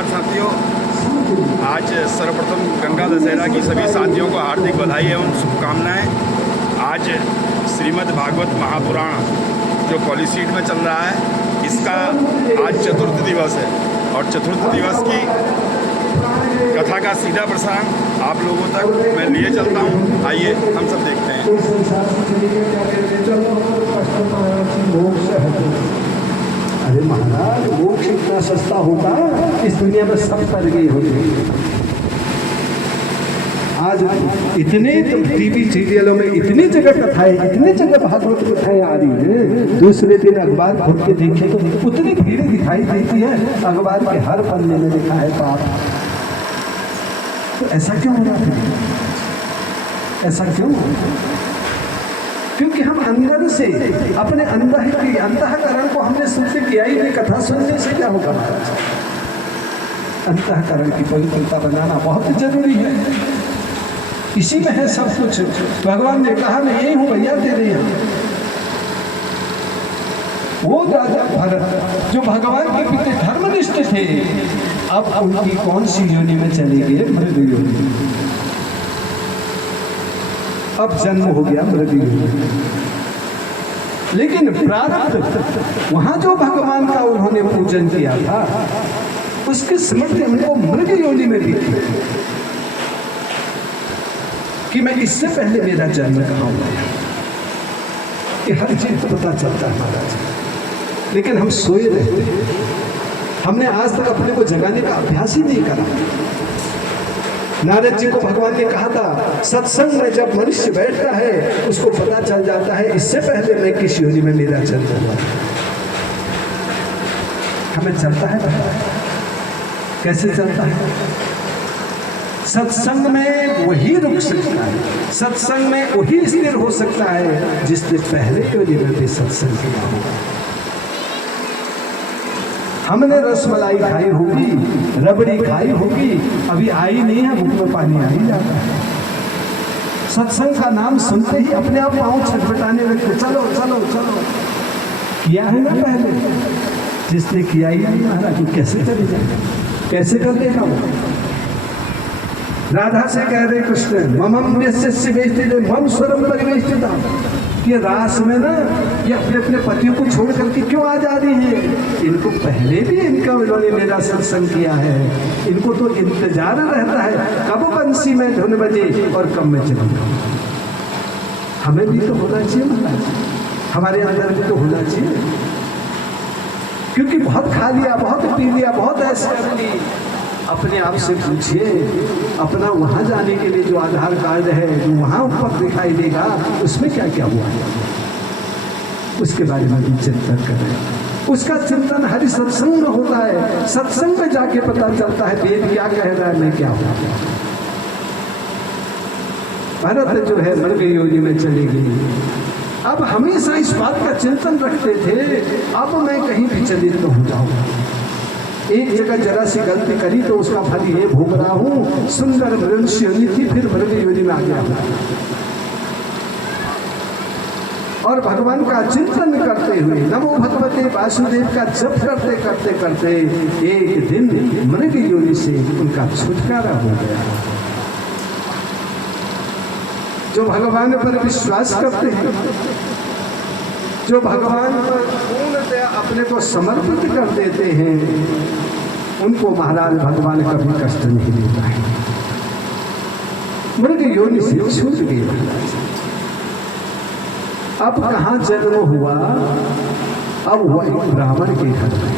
नमस्कार साथियों। आज सर्वप्रथम गंगा दशहरा की सभी साथियों को हार्दिक बधाई एवं शुभकामनाएं। आज श्रीमद् भागवत महापुराण जो पॉलीसीट में चल रहा है, इसका आज चतुर्थ दिवस है और चतुर्थ दिवस की कथा का सीधा प्रसारण आप लोगों तक मैं लिए चलता हूँ। आइए हम सब देखते हैं। अरे महाराज, मोक्ष इतना सस्ता होता इस दुनिया में सब तर गई होती। आज इतने टीवी सीरियलों में इतनी जगह कथाएं, इतनी जगह भागवत कथाएं आ रही है, दूसरे दिन अखबार खोल के देखे तो उतनी भीड़ दिखाई देती है, अखबार के हर पन्ने में लिखा है पाप। तो ऐसा क्यों हो रहा है? ऐसा क्यों? क्योंकि हम अंदर से अपने अंतःकरण को हमने शुद्ध किया ही नहीं। कथा सुनने से क्या होगा महाराज? अंतःकरण की पवित्रता बनाना बहुत जरूरी है। इसी में है सब कुछ। भगवान ने कहा मैं यही हूं भैया तेरे यहाँ। वो राजा भरत जो भगवान के पिता धर्मनिष्ठ थे, अब उनकी कौन सी योनि में चली गई? मृग योनि। अब जन्म हो गया मृग योनि। लेकिन प्रारब्ध, वहां जो भगवान का उन्होंने पूजन किया था, उसकी स्मृति उनको मृग योनि में भी थी कि मैं इससे पहले मेरा जन्म कहाँ हुआ। ये हर चीज पता चलता है महाराज, लेकिन हम सोए रहते हैं। हमने आज तक अपने को जगाने का अभ्यास ही नहीं करा। नारद जी को भगवान ने कहा था, सत्संग में जब मनुष्य बैठता है उसको पता चल जाता है इससे पहले मैं किस योनि में मेरा जन्म हुआ। हमें चलता है पता? कैसे चलता है? सत्संग में वही रुक सकता है, सत्संग में वही स्थिर हो सकता है जिसने पहले योनि में भी सत्संग किया होगा। हमने रसमलाई खाई होगी, रबड़ी खाई होगी, अभी आई नहीं है, मुंह में पानी आ ही जाता है। सत्संग का नाम सुनते ही अपने आप पाँव छटपटाने लगते, चलो चलो चलो। किया है ना पहले? जिसने किया ही नहीं महाराज, तो कैसे चले जाए? कैसे कर देगा वो? राधा से कह रहे कृष्ण, ममम यस्य वेष्टिते मम स्वरम परिवेष्टिता, कि रास में ना ये अपने अपने पतियों को छोड़ करके क्यों आ जा रही है? इनको पहले भी इनका उन्होंने मेरा सत्संग किया है। इनको तो इंतजार रहता है कब बंसी में धुन बजे और कब में चलूंगा। हमें भी तो होना चाहिए महाराज, हमारे अंदर भी तो होना चाहिए। क्योंकि बहुत खा लिया, बहुत पी लिया, बहुत ऐसे कर ली। अपने आप से पूछिए, अपना वहां जाने के लिए जो आधार कार्ड है, जो वहां ऊपर दिखाई देगा, उसमें क्या क्या हुआ है, उसके बारे में भी चिंतन करें। उसका चिंतन हरि सत्संग में होता है। सत्संग में जाके पता चलता है वेद क्या कह रहा है, मैं क्या हुआ। भरत जो है मृग योनि में चली गई। अब हमेशा इस बात का चिंतन रखते थे, अब मैं कहीं विचलित तो हो जाऊंगा। एक जगह जरा सी गलती करी तो उसका फल ये भोग रहा हूं। सुंदर मनुष्य योनि थी, फिर मृग योनि में आ गया। और भगवान का चिंतन करते हुए नमो भगवते वासुदेव का जप करते करते करते एक दिन मृग योनि से उनका छुटकारा हो गया। जो भगवान पर विश्वास करते हैं, जो भगवान पर पूर्णतया अपने को समर्पित कर देते हैं, उनको महाराज भगवान कभी कष्ट नहीं देता है। मृग योनि से छूट गई महाराज। अब कहाँ जन्म हुआ? अब हुआ एक ब्राह्मण के घर में।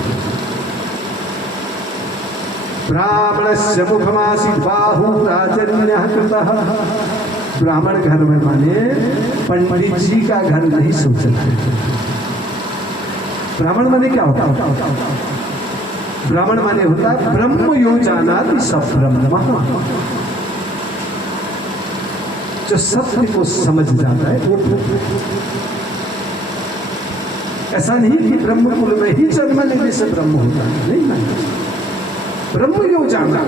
ब्राह्मणस्य मुखमासीत् बाहु राजन्यः कृतः। ब्राह्मण घर में माने पंडित जी का घर नहीं सोचना है। ब्राह्मण माने क्या होता है? ब्राह्मण माने होता है ब्रह्म यो जानाति सब ब्रह्म, जो सत्य को समझ जाता है वो। ऐसा नहीं कि ब्रह्म कुल में ही जन्म लेने से ब्रह्म होता है, नहीं। ब्रह्म यो जाना,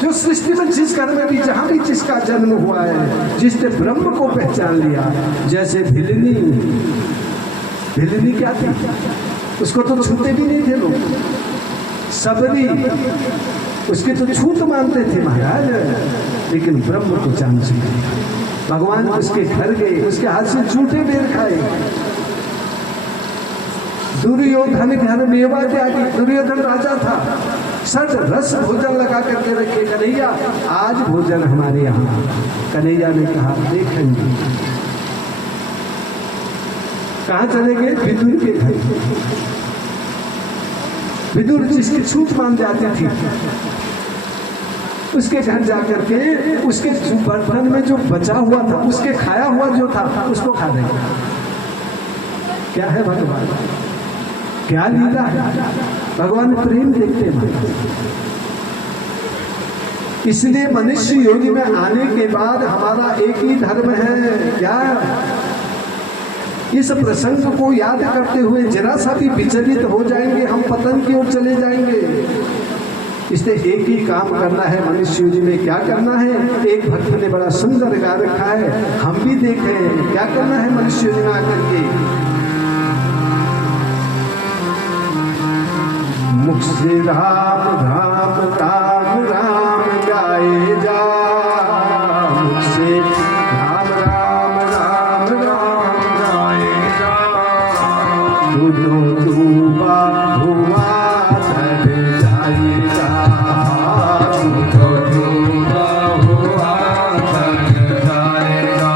जो सृष्टि में जिस घर में भी जहां भी जिसका जन्म हुआ है, जिसने ब्रह्म को पहचान लिया। जैसे भिलनी क्या थी? उसको तो छूते भी नहीं थे लोग। सबरी उसकी तो छूत मानते थे महाराज, लेकिन ब्रह्म को जान सके। भगवान उसके घर गए, उसके हाथ से झूठे बेर खाए। दुर्योधन घर मेवा त्यागी, दुर्योधन राजा था, सट रस भोजन लगा करके रखे, कन्हैया आज भोजन हमारे यहाँ। कन्हैया ने कहा देखेंगे। कहाँ चले गए? विदुर के घर। विदुर जिसकी छूत मान जाती थी, उसके घर जाकर के उसके बर्तन में जो बचा हुआ था, उसके खाया हुआ जो था, उसको खा देंगे। क्या है भगवान, क्या लीला है। भगवान प्रेम देखते हैं। इसलिए मनुष्य योनि में आने के बाद हमारा एक ही धर्म है, क्या? इस प्रसंग को याद करते हुए जरा सा भी विचलित हो जाएंगे, हम पतन की ओर चले जाएंगे। इसलिए एक ही काम करना है मनुष्य योनि में। क्या करना है? एक भक्त ने बड़ा सुंदर गा रखा है, हम भी देखें क्या करना है मनुष्य योनि में आकर के। मुख से राम राम राम राम गाए जा, मुख से राम राम राम राम गाए जा, दूधो डूबा हुआ तर जाएगा, दूधो डूबा हुआ तर जाएगा।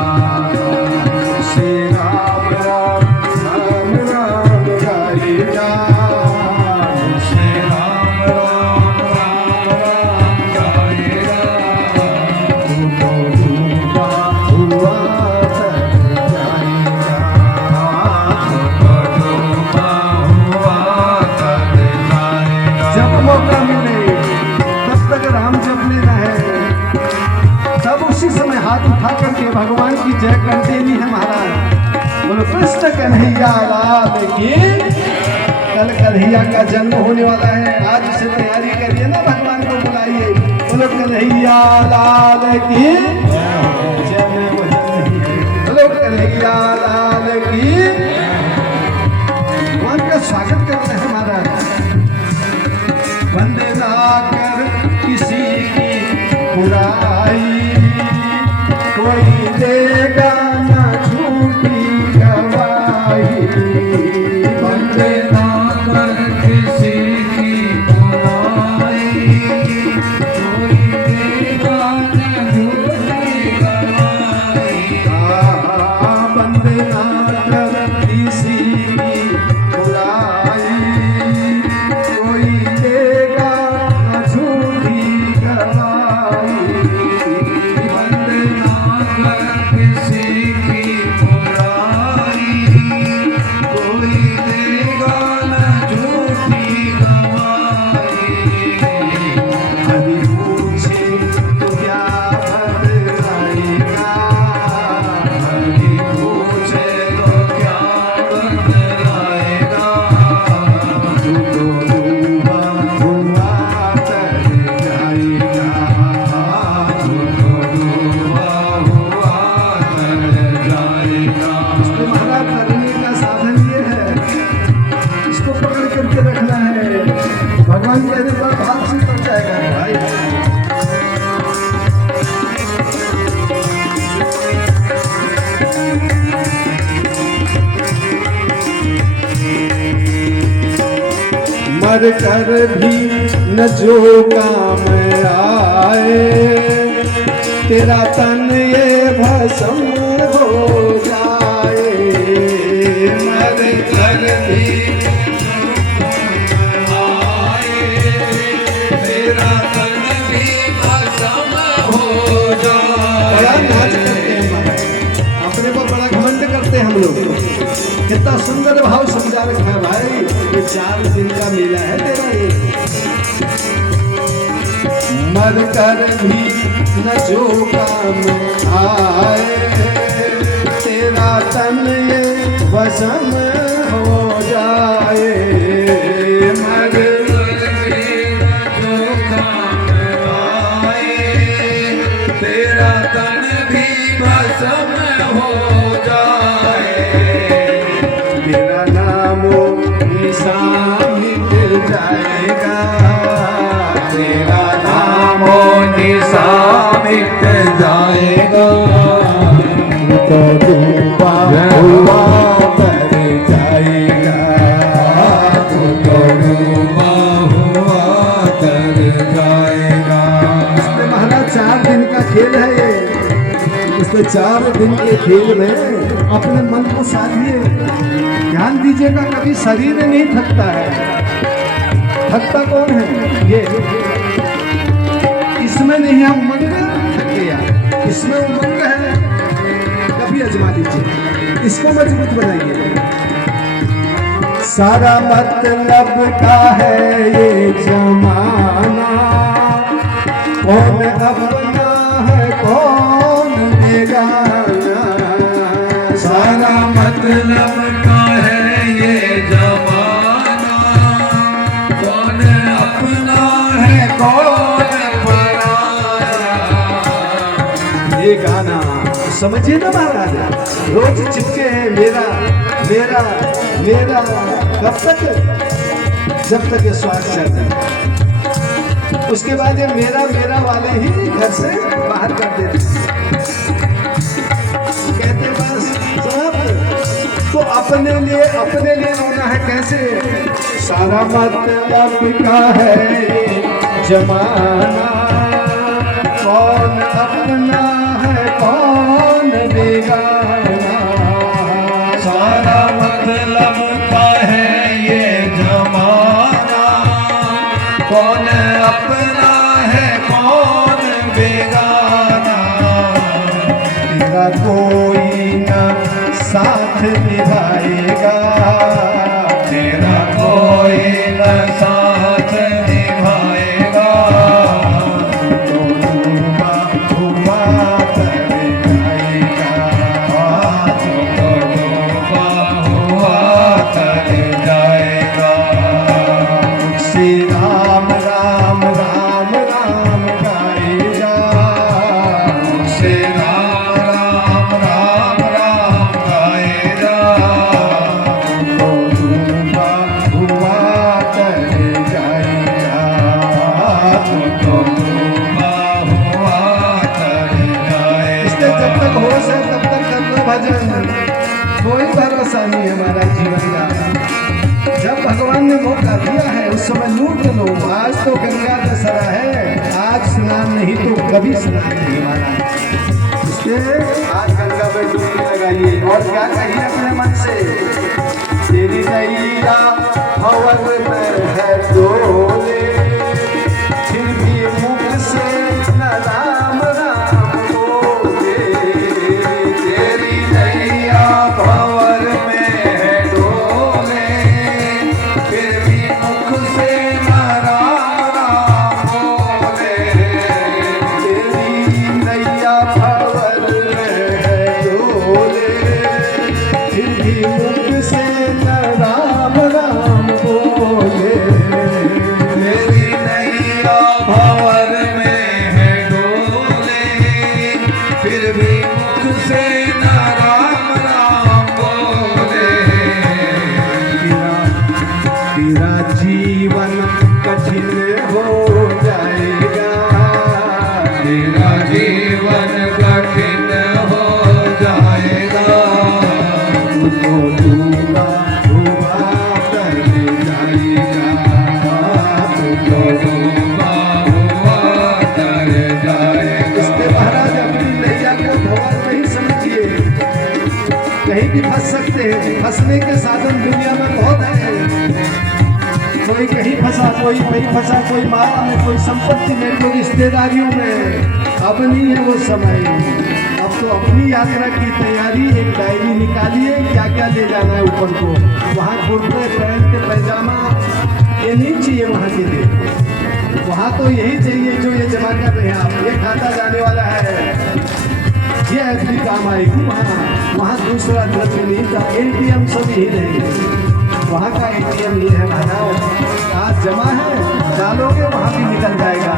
मुख से राम राम राम राम गाए जा, उठा करके भगवान की जय कर देनी है महाराज। बोलो कृष्ण कन्हैया लाल की। कल कन्हैया का जन्म होने वाला है, आज से तैयारी करिए ना, भगवान को बुलाइए। बोलो कन्हैया लाल की जन्म, बोलो कन्हैया लाल की। भगवान का स्वागत करते हैं महाराज। वंदे ना कर किसी की बुराई, कोई देगा ना झूठी गवाही। वंदे ना कर किसी की बुराई, कोई देगा ना झूठी गवाही। वंदे ना कर किसी की बुराई, कोई देगा ना झूठी गवाही। मर कर भी न जो काम आए, तेरा तन ये भस्म हो जाए। मर कर भी आए, तेरा तन भी भस्म हो जाए। बड़ा नाच करते हैं, अपने पर बड़ा घमंड करते हैं हम लोग। कितना सुंदर भाव समझा रखा है भाई, ये 4 दिन का मेला है तेरा ये। मर कर भी न जो काम आए, तेरा तन ये भस्म हो जाए। मर कर भी न जो काम आए, तेरा तन भी भस्म हो जाए। तेरा नाम निशान मिट जाएगा, तेरा नामो निशान मिट जाएगा। तो डूबा हुआ तर जाएगा, तो डूबा हुआ तर जाएगा। इसमें महाराज 4 दिन का खेल है ये। इसमें 4 दिन के खेल में अपने मन को साधिए, ध्यान दीजिएगा। कभी शरीर नहीं थकता है। थकता कौन है? ये इसमें नहीं है उमंग, थक गया। इसमें उमंग है, कभी आजमा लीजिए, इसको मजबूत बनाइए। सारा मतलब का है ये जमाना, कौन अपना है कौन बेगाना। सारा मतलब का है ये जमाना, कौन अपना है कौन पराया। ये गाना समझिए ना महाराज, रोज चिपके हैं मेरा मेरा मेरा। कब तक? जब तक ये श्वास चलता है। उसके बाद ये मेरा मेरा वाले ही घर से बाहर कर देते, कहते बस समाप्त। तो अपने लिए रोना है कैसे? सारा मतलब का है ये जमाना, कौन अपना है कौन बेगाना। सारा मतलब का है ये जमाना, कौन अपना है कौन बेगाना। तेरा कोई न साथ निभाएगा, तेरा कोई न साथ निभाएगा। तो डूबा हुआ तर जाएगा, तो डूबा हुआ तर जाएगा। श्री राम राम राम राम गाएगा, श्री राम राम राम राम गाएगा। तो डूबा हुआ तर जाएगा, तो डूबा हुआ तर इसलिए जब जाएगा। तक होश है तब तक कर लो भजन। कोई भरोसा नहीं है हमारा जीवन का। जब भगवान ने मौका दिया है उस समय लूट लो। आज तो गंगा दशहरा है, आज स्नान नहीं तो कभी स्नान नहीं हमारा। इसलिए आज गंगा में डुबकी लगाइए और क्या कहिए अपने मन से। तेरी नैया हवन में है डोले, फिर भी मुख से न राम राम बोले। तेरी नैया भंवर में है डोले, फिर भी मुख से न राम राम बोले। तेरी नैया भंवर में है डोले, फिर भी मुख से न राम राम बोले। तेरी नैया भंवर में है डोले, फिर भी मुख से न राम राम बोले। तेरा जीवन कठिन हो जाएगा, तेरा जीवन कठिन हो जाएगा। तो डूबा हुआ तर जाएगा। तो डूबा हुआ तर जाएगा। इसलिए महाराज अपनी नैया को भंवर नहीं समझिए। कहीं भी फंस सकते हैं, फंसने के साधन दुनिया में बहुत है। कोई कहीं फंसा, कोई कहीं फंसा, कोई माला में, कोई संपत्ति में, कोई रिश्तेदारियों में। अब नहीं है वो समय। अब तो अपनी यात्रा की तैयारी, एक डायरी निकालिए, क्या क्या ले जाना है ऊपर को। वहाँ कुर्ते पैंट के पैजामा ये नहीं चाहिए वहाँ के लिए। वहाँ तो यही चाहिए जो ये जमा कर रहे हैं आप। ये खाता जाने वाला है, ये एफडी काम आएगी। वहाँ दूसरा द्रव्य नहीं था। एटीएम सब यही रहेंगे। वहाँ का एटीएम ये है महाराज, आज जमा है डालोगे वहाँ भी निकल जाएगा।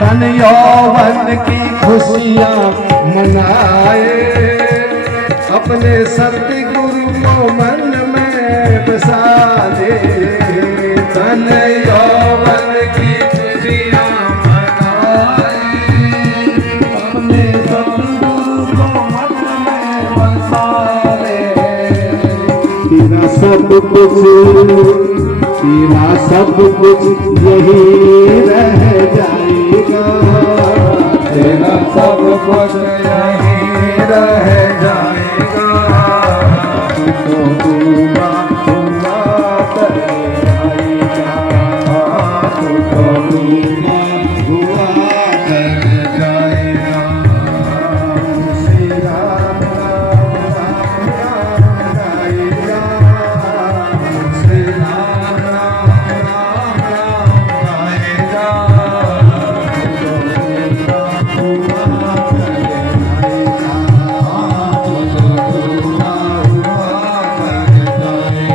तन यौवन की खुशियाँ मनाए, अपने सतगुरु को मन में बसा दे। तन यौवन की कुछ, तेरा सब कुछ यही रह जाएगा, तेरा सब कुछ यही रह जाएगा। तो डूबा हुआ तर जाएगा, तो डूबा हुआ तर जाएगा। श्री राम राम राम गाएगा, श्री राम राम राम गाएगा। तो डूबा हुआ तर जाएगा, तो डूबा हुआ तर जाएगा।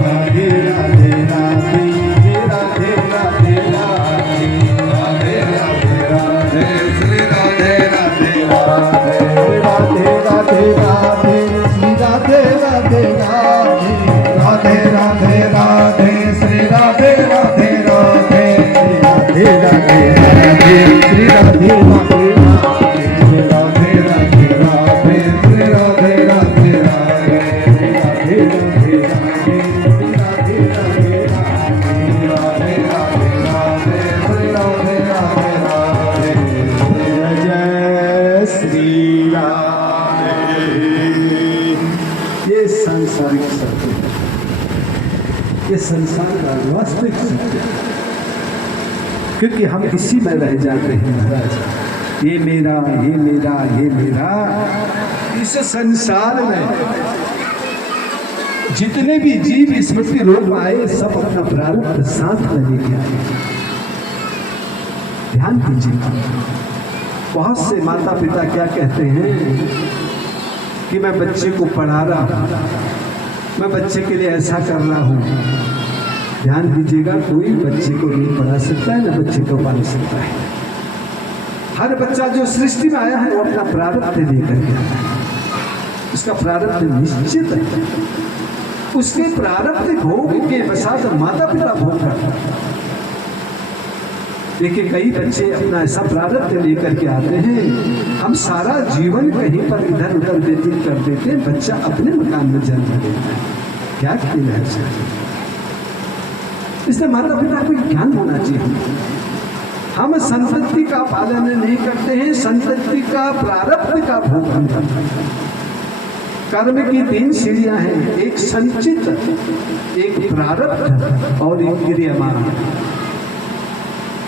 राधे राधे राधे, राधे राधे राधे, राधे राधे राधे, श्री राधे राधे राधे, राधे राधे राधे, श्री राधे राधे राधे, राधे राधे राधे, श्री राधे राधे राधे, राधे राधे राधे, श्री राधे राधे राधे, राधे राधे राधे, श्री राधे राधे राधे, राधे राधे राधे, श्री राधे राधे राधे, राधे राधे राधे, श्री राधे राधे राधे। जय श्री राम। ये सांसारिक सत्य है, ये संसार का वास्तविक सत्य है, क्योंकि हम इसी में रह जाते हैं महाराज। ये मेरा, ये मेरा, ये मेरा। इस संसार में जितने भी जीव इस मृत्यु रोग में आए, सब अपना प्रारब्ध साथ में लेके आए। ध्यान दीजिए, बहुत से माता पिता क्या कहते हैं कि मैं बच्चे को पढ़ा रहा हूं, मैं बच्चे के लिए ऐसा कर रहा हूं। ध्यान दीजिएगा, कोई बच्चे को नहीं पढ़ा सकता है, ना बच्चे को पाल सकता है। हर बच्चा जो सृष्टि में आया है वो अपना प्रारब्ध लेकर के आया है, उसका प्रारब्ध निश्चित है। उसके प्रारब्ध भोग के पश्चात माता पिता भोग करता है। लेकिन कई बच्चे अपना ऐसा प्रारब्ध लेकर के आते हैं, हम सारा जीवन कहीं पर इधर उधर व्यतीत कर देते हैं, बच्चा अपने मकान में जन्म लेता है। क्या खेल है इसका? इसलिए माता पिता को ज्ञान होना चाहिए। हम संतति का पालन नहीं करते हैं, संतति का प्रारब्ध का भोग हम करते हैं। कर्म की 3 सीढ़ियां हैं, एक संचित, एक प्रारब्ध और एक क्रियमान।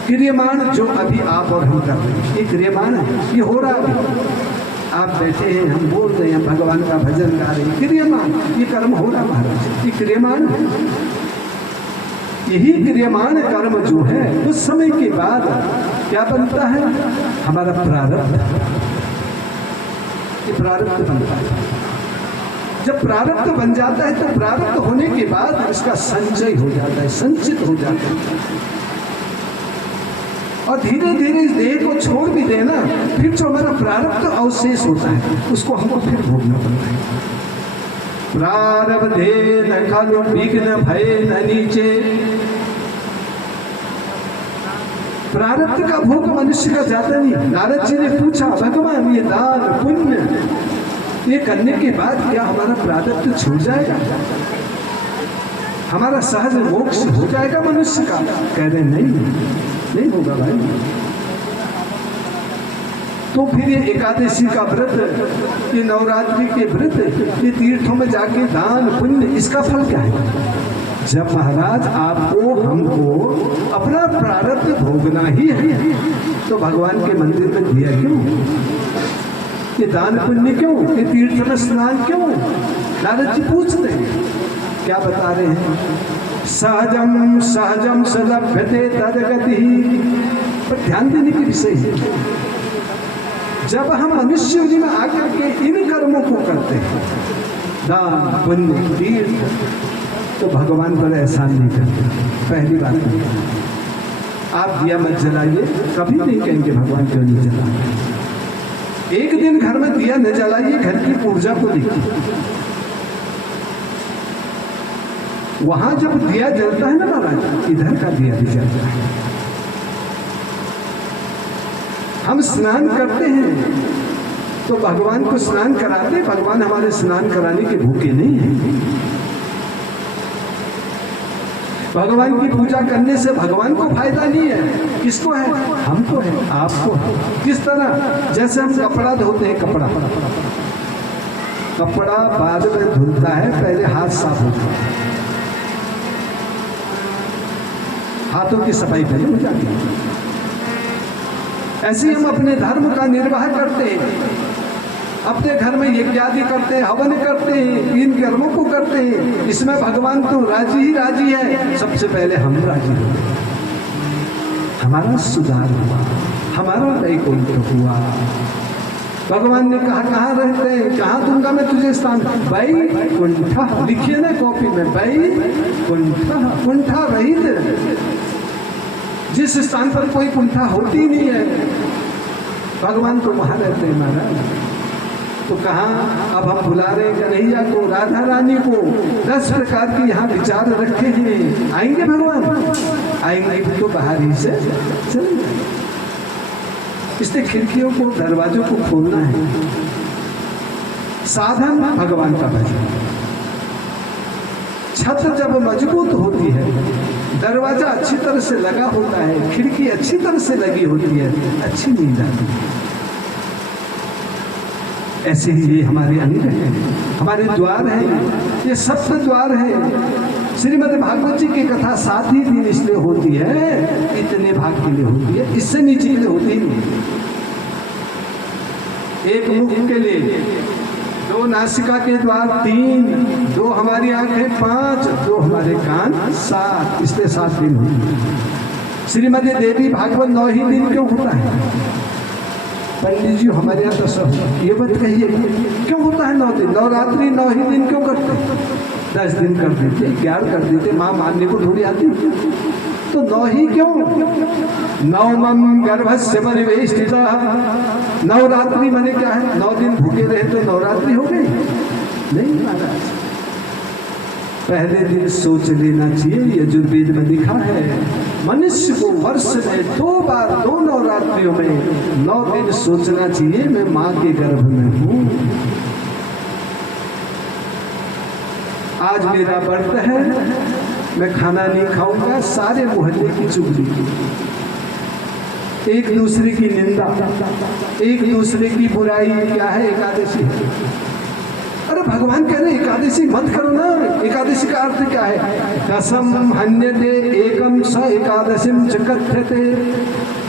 क्रियमान जो अभी आप और हम कर रहे हैं, ये क्रियमान है, ये हो रहा है। आप बैठे हैं, हम बोल रहे हैं, भगवान का भजन गा रहे हैं, क्रियमान, ये कर्म हो रहा महाराज, ये क्रियमान है। यही क्रियमान कर्म जो है उस समय के बाद क्या बनता है? हमारा प्रारब्ध, ये प्रारब्ध बनता है। जब प्रारब्ध बन जाता है तो प्रारब्ध होने के बाद इसका संचय हो जाता है, संचित हो जाता है, और धीरे धीरे इस देह को छोड़ भी देना, फिर जो हमारा प्रारब्ध अवशेष होता है उसको हमको फिर भोगना पड़ता है। प्रारब्धे न खलु विघ्न भय न नीचे। प्रारब्ध का भोग मनुष्य का जाता नहीं। नारद जी ने पूछा, भगवान ये दान पुण्य ये करने के बाद क्या हमारा प्रारब्ध छूट जाएगा? हमारा सहज मोक्ष हो जाएगा मनुष्य का? कह रहे नहीं होगा भाई। तो फिर ये एकादशी का व्रत, ये नवरात्रि के व्रत, ये तीर्थों में जाके दान पुण्य, इसका फल क्या है? जब महाराज आपको हमको अपना प्रारब्ध भोगना ही है तो भगवान के मंदिर में दिया क्यों? ये दान पुण्य क्यों? ये तीर्थ में स्नान क्यों? नारद जी पूछते हैं, क्या बता रहे हैं? सहजम सहजम सलभ्यते तदगति। पर ध्यान देने की विषय है, जब हम मनुष्य योनि में आकर के इन कर्मों को करते हैं, दान पुण्य तीर्थ, तो भगवान पर एहसान नहीं करते। पहली बात नहीं, आप दिया मत जलाइए, कभी नहीं कहेंगे भगवान क्यों नहीं जलाइए। एक दिन घर में दिया न जलाइए, घर की ऊर्जा को देखिए। वहां जब दिया जलता है ना महाराज, इधर का दिया भी जलता है। हम स्नान करते हैं तो भगवान को स्नान कराते, भगवान हमारे स्नान कराने के भूखे नहीं हैं। भगवान की पूजा करने से भगवान को फायदा नहीं है, किसको है? हमको है, आपको है। किस तरह? जैसे हम कपड़ा धोते हैं, कपड़ा बाद में धुलता है, पहले हाथ साफ होता है, हाथों की सफाई पहले हो जाती है। ऐसे ही हम अपने धर्म का निर्वाह करते हैं, अपने घर में यज्ञ करते हैं, हवन करते हैं, इन कर्मों को करते हैं। इसमें भगवान तो राजी ही राजी है। सबसे पहले हम राजी हुए, हमारा सुधार हुआ, हमारा वैकुंठ हुआ। भगवान ने कहा कहाँ रहते हैं, कहाँ दूंगा मैं तुझे स्थान? वैकुंठा, लिखिए ना कॉपी में, वैकुंठा, कुंठा रहित। जिस स्थान पर कोई कुंठा होती नहीं है, भगवान तो वहां रहते हैं महाराज। तो कहाँ अब हम बुला रहे कन्हैया को, राधा रानी को, 10 प्रकार के यहाँ विचार रखे हैं। आएंगे भगवान? आएंगे तो बाहर ही से चले जाएंगे। इसलिए खिड़कियों को, दरवाजों को खोलना है। साधन भगवान का भजन। छत जब मजबूत होती है, दरवाजा अच्छी तरह से लगा होता है, खिड़की अच्छी तरह से लगी होती है, अच्छी नींद आती है। ऐसे ही ये हमारे अंग हैं, हमारे द्वार हैं, ये सप्त द्वार हैं। श्रीमद् भागवत जी की कथा 7 ही दिन इसलिए होती है, इतने भाग के लिए होती है, इससे नीचे के लिए होती नहीं। एक मुख के लिए 2 नासिका के द्वार 3, 2 हमारी आंखें 5, 2 हमारे कान 7, इसलिए 7 दिन होती है। श्रीमद् देवी भागवत 9 ही दिन क्यों होता है? पंडित जी हमारे यहाँ 10 ये बात कहिए, क्यों होता है 9 दिन? नवरात्रि 9 ही दिन क्यों करते? 10 दिन कर देते, 11 कर देते, माँ मानने को थोड़ी आती, तो 9 ही क्यों? नवमं गर्भस्य परिवेष्टिता। नवरात्रि माने क्या है? 9 दिन भूखे रहे तो नवरात्रि हो गई? नहीं महाराज, पहले दिन सोच लेना चाहिए। यजुर्वेद में लिखा है, मनुष्य को वर्ष में 2 बार 2 नवरात्रियों में 9 दिन सोचना चाहिए, मैं माँ के गर्भ में हूँ। आज मेरा व्रत है, मैं खाना नहीं खाऊंगा। सारे मोहल्ले की चुगली, एक दूसरे की निंदा, एक दूसरे की बुराई। क्या है? एकादशी। अरे भगवान कह रहे एकादशी मत करो ना। एकादशी का अर्थ क्या है? दशम हन्यते एकम स एकादशीम च कथ्यते।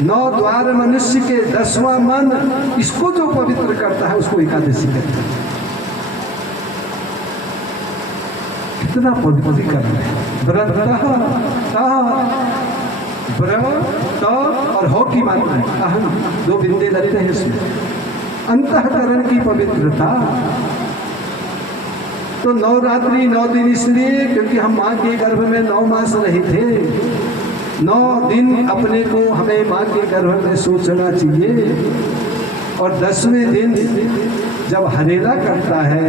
9 द्वार मनुष्य के 10वां मन, इसको जो पवित्र करता है उसको एकादशी कहते हैं। कितना पवित्रीकरण है। व्रत व्रत और हो की मात्रा है, अहम 2 बिंदे लगते हैं इसमें। अंतःकरण की पवित्रता। तो नवरात्रि 9 दिन इसलिए क्योंकि हम माँ के गर्भ में 9 मास रहे थे। 9 दिन अपने को हमें माँ के गर्भ में सोचना चाहिए। और 10वें दिन जब हरेला करता है,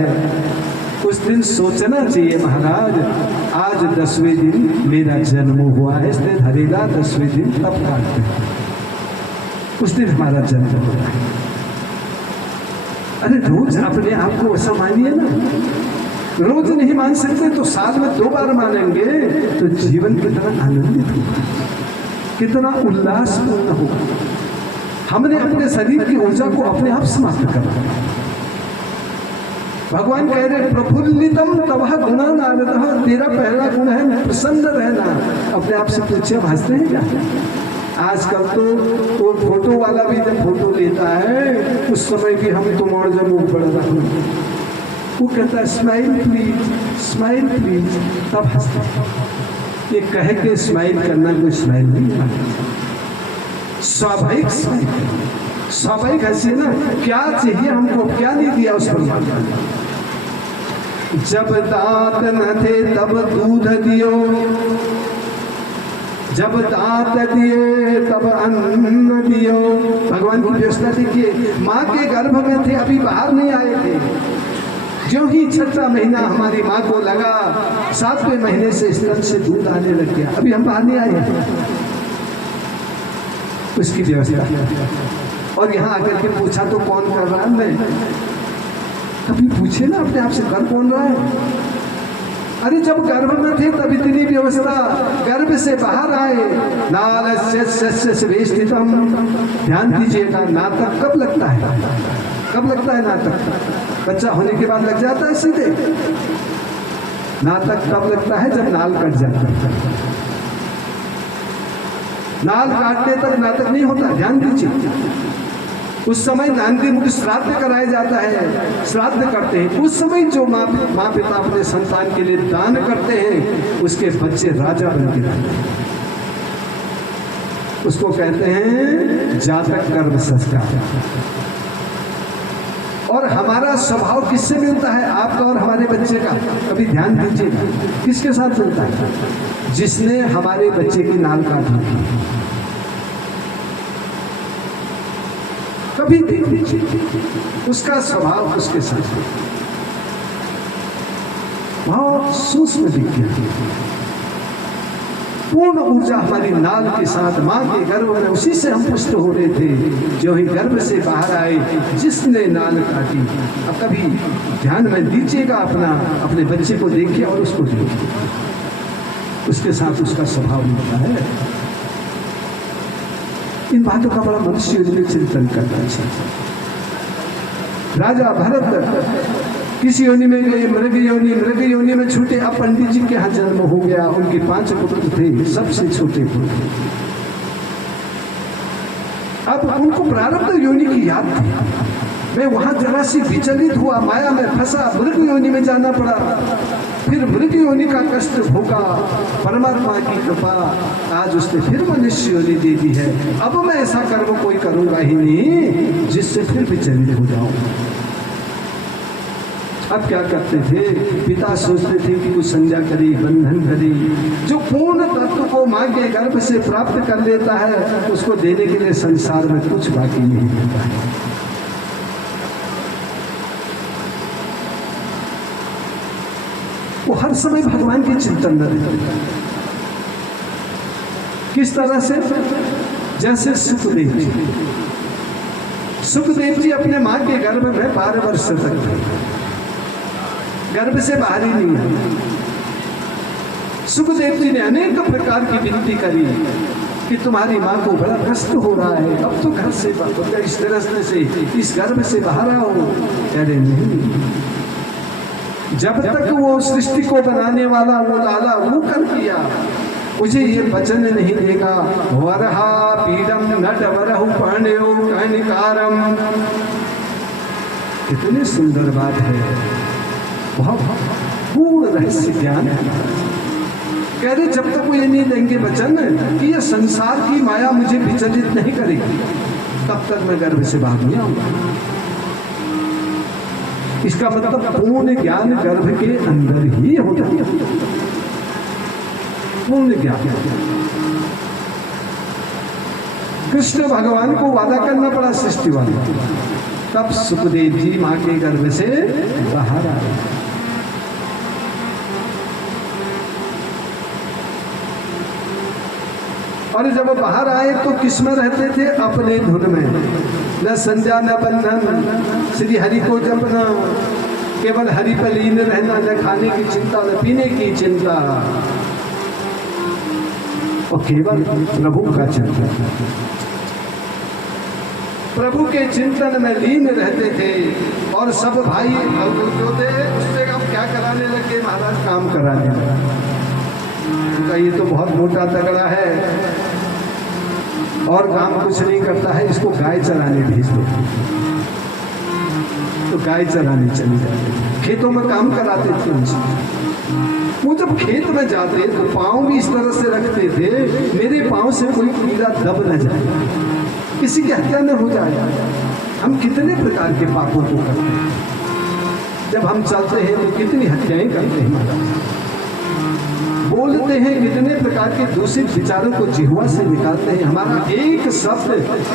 उस दिन सोचना चाहिए महाराज, आज 10वें दिन मेरा जन्म हुआ है, इसलिए हरेला 10वें दिन तब काटते हैं, उस दिन हमारा जन्म होता है। अरे रोज अपने आप को ऐसा मानिए ना। रोज नहीं मान सकते तो साल में 2 बार मानेंगे तो जीवन कितना आनंदित होगा, कितना उल्लासपूर्ण होगा। हमने अपने शरीर की ऊर्जा को अपने आप समाप्त करना। भगवान कह रहे प्रफुल्लितम तवह गुणा नारदः, तेरा पहला गुण है प्रसन्न रहना। अपने आप से पूछे हम हंसते हैं क्या? आजकल तो वो फोटो वाला भी जब फोटो लेता है, उस समय भी हम तुम और जब मुंह पड़ रहा हूँ, वो कहता है स्माइल प्लीज, तब हंसता। ये कह के स्माइल करना कोई स्माइल नहीं, स्वाभाविक स्माइल, स्वाभाविक हंसी ना। क्या चाहिए हमको, क्या नहीं दिया उस परमात्मा ने। जब दांत न थे तब दूध दियो, जब दांत दिए तब अन्न दियो। भगवान की व्यवस्था देखिए, माँ के गर्भ में थे, अभी बाहर नहीं आए थे। जो ही 6वां महीना हमारी माँ को लगा, 7वें महीने से स्तन से दूध आने लग गया, अभी हम बाहर नहीं आए। उसकी व्यवस्था। और यहाँ आकर के पूछा तो कौन कर रहा है? मैं कभी पूछे ना अपने आप से, कर कौन रहा है? अरे जब गर्भ में थे तब इतनी व्यवस्था, गर्भ से बाहर आए नालस्य वेष्टितम। ध्यान दीजिएगा, नाटक कब लगता है? कब लगता है नाटक? बच्चा होने के बाद लग जाता है सीधे? नाटक तब लगता है जब नाल कट जाता है। नाल काटने तक नाटक नहीं होता, ध्यान दीजिए। उस समय नांदी मुख श्राद्ध कराया जाता है, श्राद्ध करते हैं। उस समय जो माँ पिता अपने संतान के लिए दान करते हैं, उसके बच्चे राजा बन के रहते हैं। उसको कहते हैं जातक कर्म संस्कार। और हमारा स्वभाव किससे मिलता है? आपका और हमारे बच्चे का। कभी ध्यान दीजिएगा, किसके साथ मिलता है? जिसने हमारे बच्चे की नाल काटी। कभी देख लीजिए उसका स्वभाव उसके साथ बहुत सूक्ष्म विज्ञान। पूर्ण ऊर्जा हमारी नाल के साथ माँ के गर्भ में, उसी से हम पुष्ट हो रहे थे। जो ही गर्भ से बाहर आए, जिसने नाल काटी। अब कभी ध्यान में दीजिएगा, अपने बच्चे को देखिए और उसको देखिए, उसके साथ उसका स्वभाव मिलता है। इन बातों का बड़ा मनुष्य में चिंतन करना चाहिए। राजा भरत किसी योनि में गए, मृग योनि में छूटे। अब पंडित जी के यहाँ जन्म हो गया, उनके 5 पुत्र थे, सबसे छोटे पुत्र। अब उनको प्रारब्ध योनि की याद थी। मैं वहां जरा सी विचलित हुआ, माया में फंसा, मृग योनि में जाना पड़ा। फिर मृग योनि का कष्ट भोगा, परमात्मा की कृपा आज उसने फिर मनुष्य योनि दे दी है। अब मैं ऐसा कर्म कोई करूंगा ही नहीं जिससे फिर विचलित हो जाऊं। अब क्या करते थे? पिता सोचते थे कि कुछ संज्ञा करे, बंधन करे। जो पूर्ण तत्व को माँ के गर्भ से प्राप्त कर लेता है, उसको देने के लिए संसार में कुछ बाकी नहीं रहता है। वो हर समय भगवान के चिंतन में रहते। किस तरह से? जैसे सुखदेव जी अपने माँ के गर्भ में 12 वर्ष तक थे, गर्भ से बाहर ही नहीं आए। सुखदेव जी ने अनेक प्रकार की विनती करी कि तुम्हारी माँ को बड़ा कष्ट हो रहा है, अब तो घर से इस तरह से इस गर्भ से बाहर आओ। अरे नहीं, जब तक वो सृष्टि को बनाने वाला वो लाला वो कर दिया, मुझे ये वचन नहीं देगा। वरहा पीडम नट वरहु पाण्यो कनिकारम। कितनी सुंदर बात है, बहुत पूर्ण रहस्य ज्ञान है। कह रहे जब तक वो ये नहीं देंगे वचन कि ये संसार की माया मुझे विचलित नहीं करेगी, तब तक मैं गर्भ से बाहर नहीं आऊंगा। इसका मतलब पूर्ण ज्ञान गर्भ के अंदर ही होता है। पूर्ण ज्ञान। कृष्ण भगवान को वादा करना पड़ा सृष्टि वाला, तब सुखदेव जी माँ के गर्भ से बाहर आए। और जब बाहर आए तो किसमें रहते थे? अपने धुन में, न संज्ञा न बंधन, श्री हरि को जपना, केवल हरि पर लीन रहना, न खाने की चिंता न पीने की चिंता, और केवल प्रभु का चिंतन। प्रभु के चिंतन में लीन रहते थे। और सब भाई जो थे उससे हम क्या कराने लगे? महाराज काम कराने लगे। उनका ये तो बहुत मोटा तगड़ा है और काम कुछ नहीं करता है, इसको गाय चराने भेज दो। तो गाय चराने चले जाते, खेतों में काम कराते थे उनसे। वो जब खेत में जाते तो पाँव भी इस तरह से रखते थे, मेरे पाँव से कोई कीड़ा दब न जाए, किसी की हत्या न हो जाए। हम कितने प्रकार के पापों को करते हैं। जब हम चलते हैं तो कितनी हत्याएं करते हैं, बोलते हैं, कितने प्रकार के दूषित विचारों को जिह्वा से निकालते हैं। हमारा एक शब्द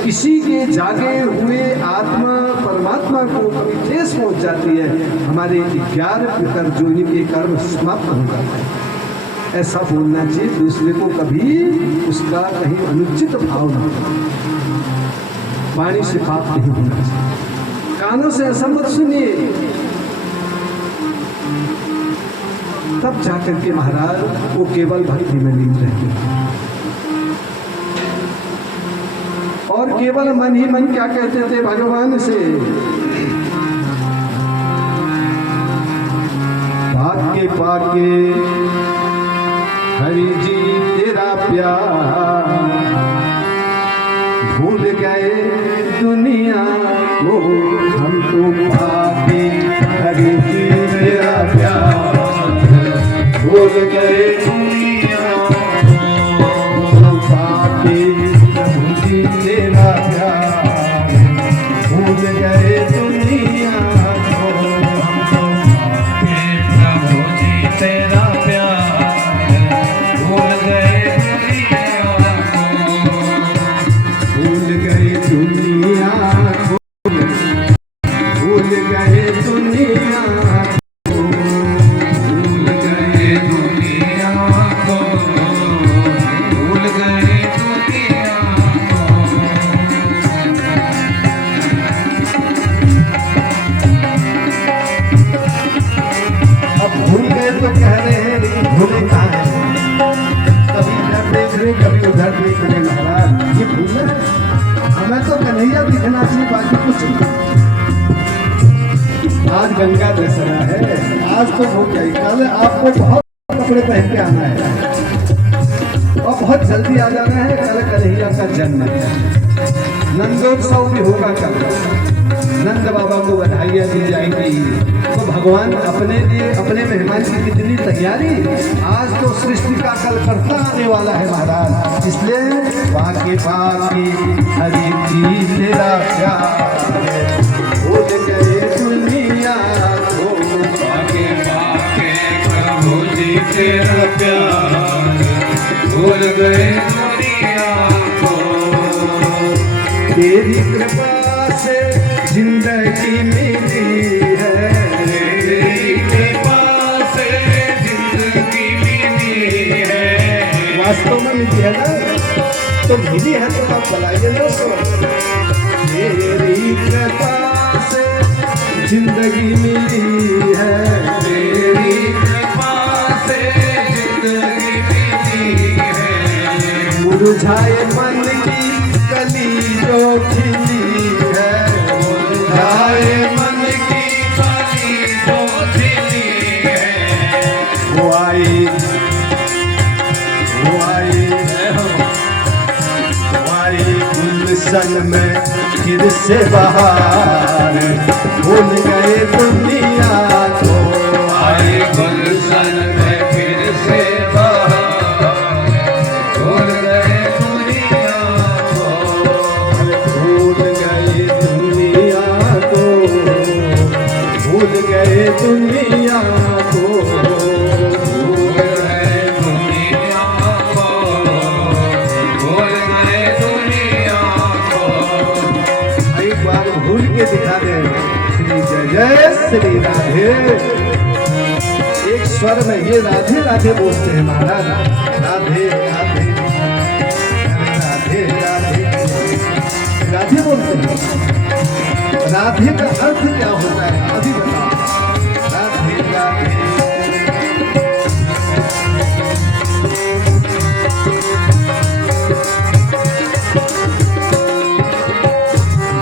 किसी के जागे हुए आत्मा परमात्मा को कभी ठेस पहुंच जाती है, हमारे 11 प्रकार जोनि के कर्म समाप्त हो जाते हैं। ऐसा बोलना चाहिए दूसरे को, कभी उसका कहीं अनुचित भाव न हो। वाणी से पाप नहीं होना चाहिए, कानों से ऐसा मत सुनिए। तब जाकर के महाराज वो केवल भक्ति में लीन रहते हैं। और केवल मन ही मन क्या कहते थे भगवान से, पाके पाके हरि जी तेरा प्यार, भूल गए दुनिया को हम तो पाके हरि जी तेरा प्यार, भूल गए दुनिया को पाके प्रभु जी तेरा प्यार, भूल गए दुनिया को हम तो पाके प्रभु जी तेरा प्यार, भूल गए दुनिया को, भूल गए दुनिया को, भूल गए दुनिया को, भूल गए दुनिया को। अब भूल गए तो कह रहे हैं, लेकिन भूले कहाँ हैं? कभी इधर देख रहे, कभी उधर देख रहे। महाराज ये भूल है, हमें तो कन्हैया दिखना चाहिए, बाकी कुछ नहीं। आज गंगा दशहरा है, आज तो हो गई, कल आपको बहुत कपड़े पहन के आना है और बहुत जल्दी आ जाना है। कल कन्हैया का जन्म है, नंदोत्सव भी होगा कल, नंद बाबा को बधाइयाँ दी जाएंगी। तो भगवान अपने लिए, अपने मेहमान की कितनी तैयारी। आज तो सृष्टि का कल करता आने वाला है महाराज, इसलिए पाके पाके हरि जी तेरा प्यार, भूल गए दुनिया को, पाके पाके प्रभु जी तेरा प्यार, भूल गए दुनिया को। तेरी कृपा से जिंदगी मिली है, तेरी कृपा से जिंदगी मिली है। वास्तव में मिली है ना, तो मिली है तो आप बताइए दोस्तों। तेरी कृपा से जिंदगी मिली है, तेरी कृपा से जिंदगी मिली है। मुरझाए मन की कली जो खिली है, मुरझाए मन की कली जो खिली है। वो आई गुलशन में फिर से बहार, भूल गए दुनिया को, आई गुलशन में फिर से बहार, भूल गए दुनिया को, भूल गए दुनिया को, भूल गए दुनिया को, भूल गए दुनिया को, भूल गए दुनिया को। एक बार भूल के दिखा दे, श्री जय जय श्री राधे। एक स्वर में ये राधे राधे बोलते हैं महाराज, राधे राधे राधे राधे राधे बोलते हैं। राधे का अर्थ क्या होता है अभी बताओ। राधे राधे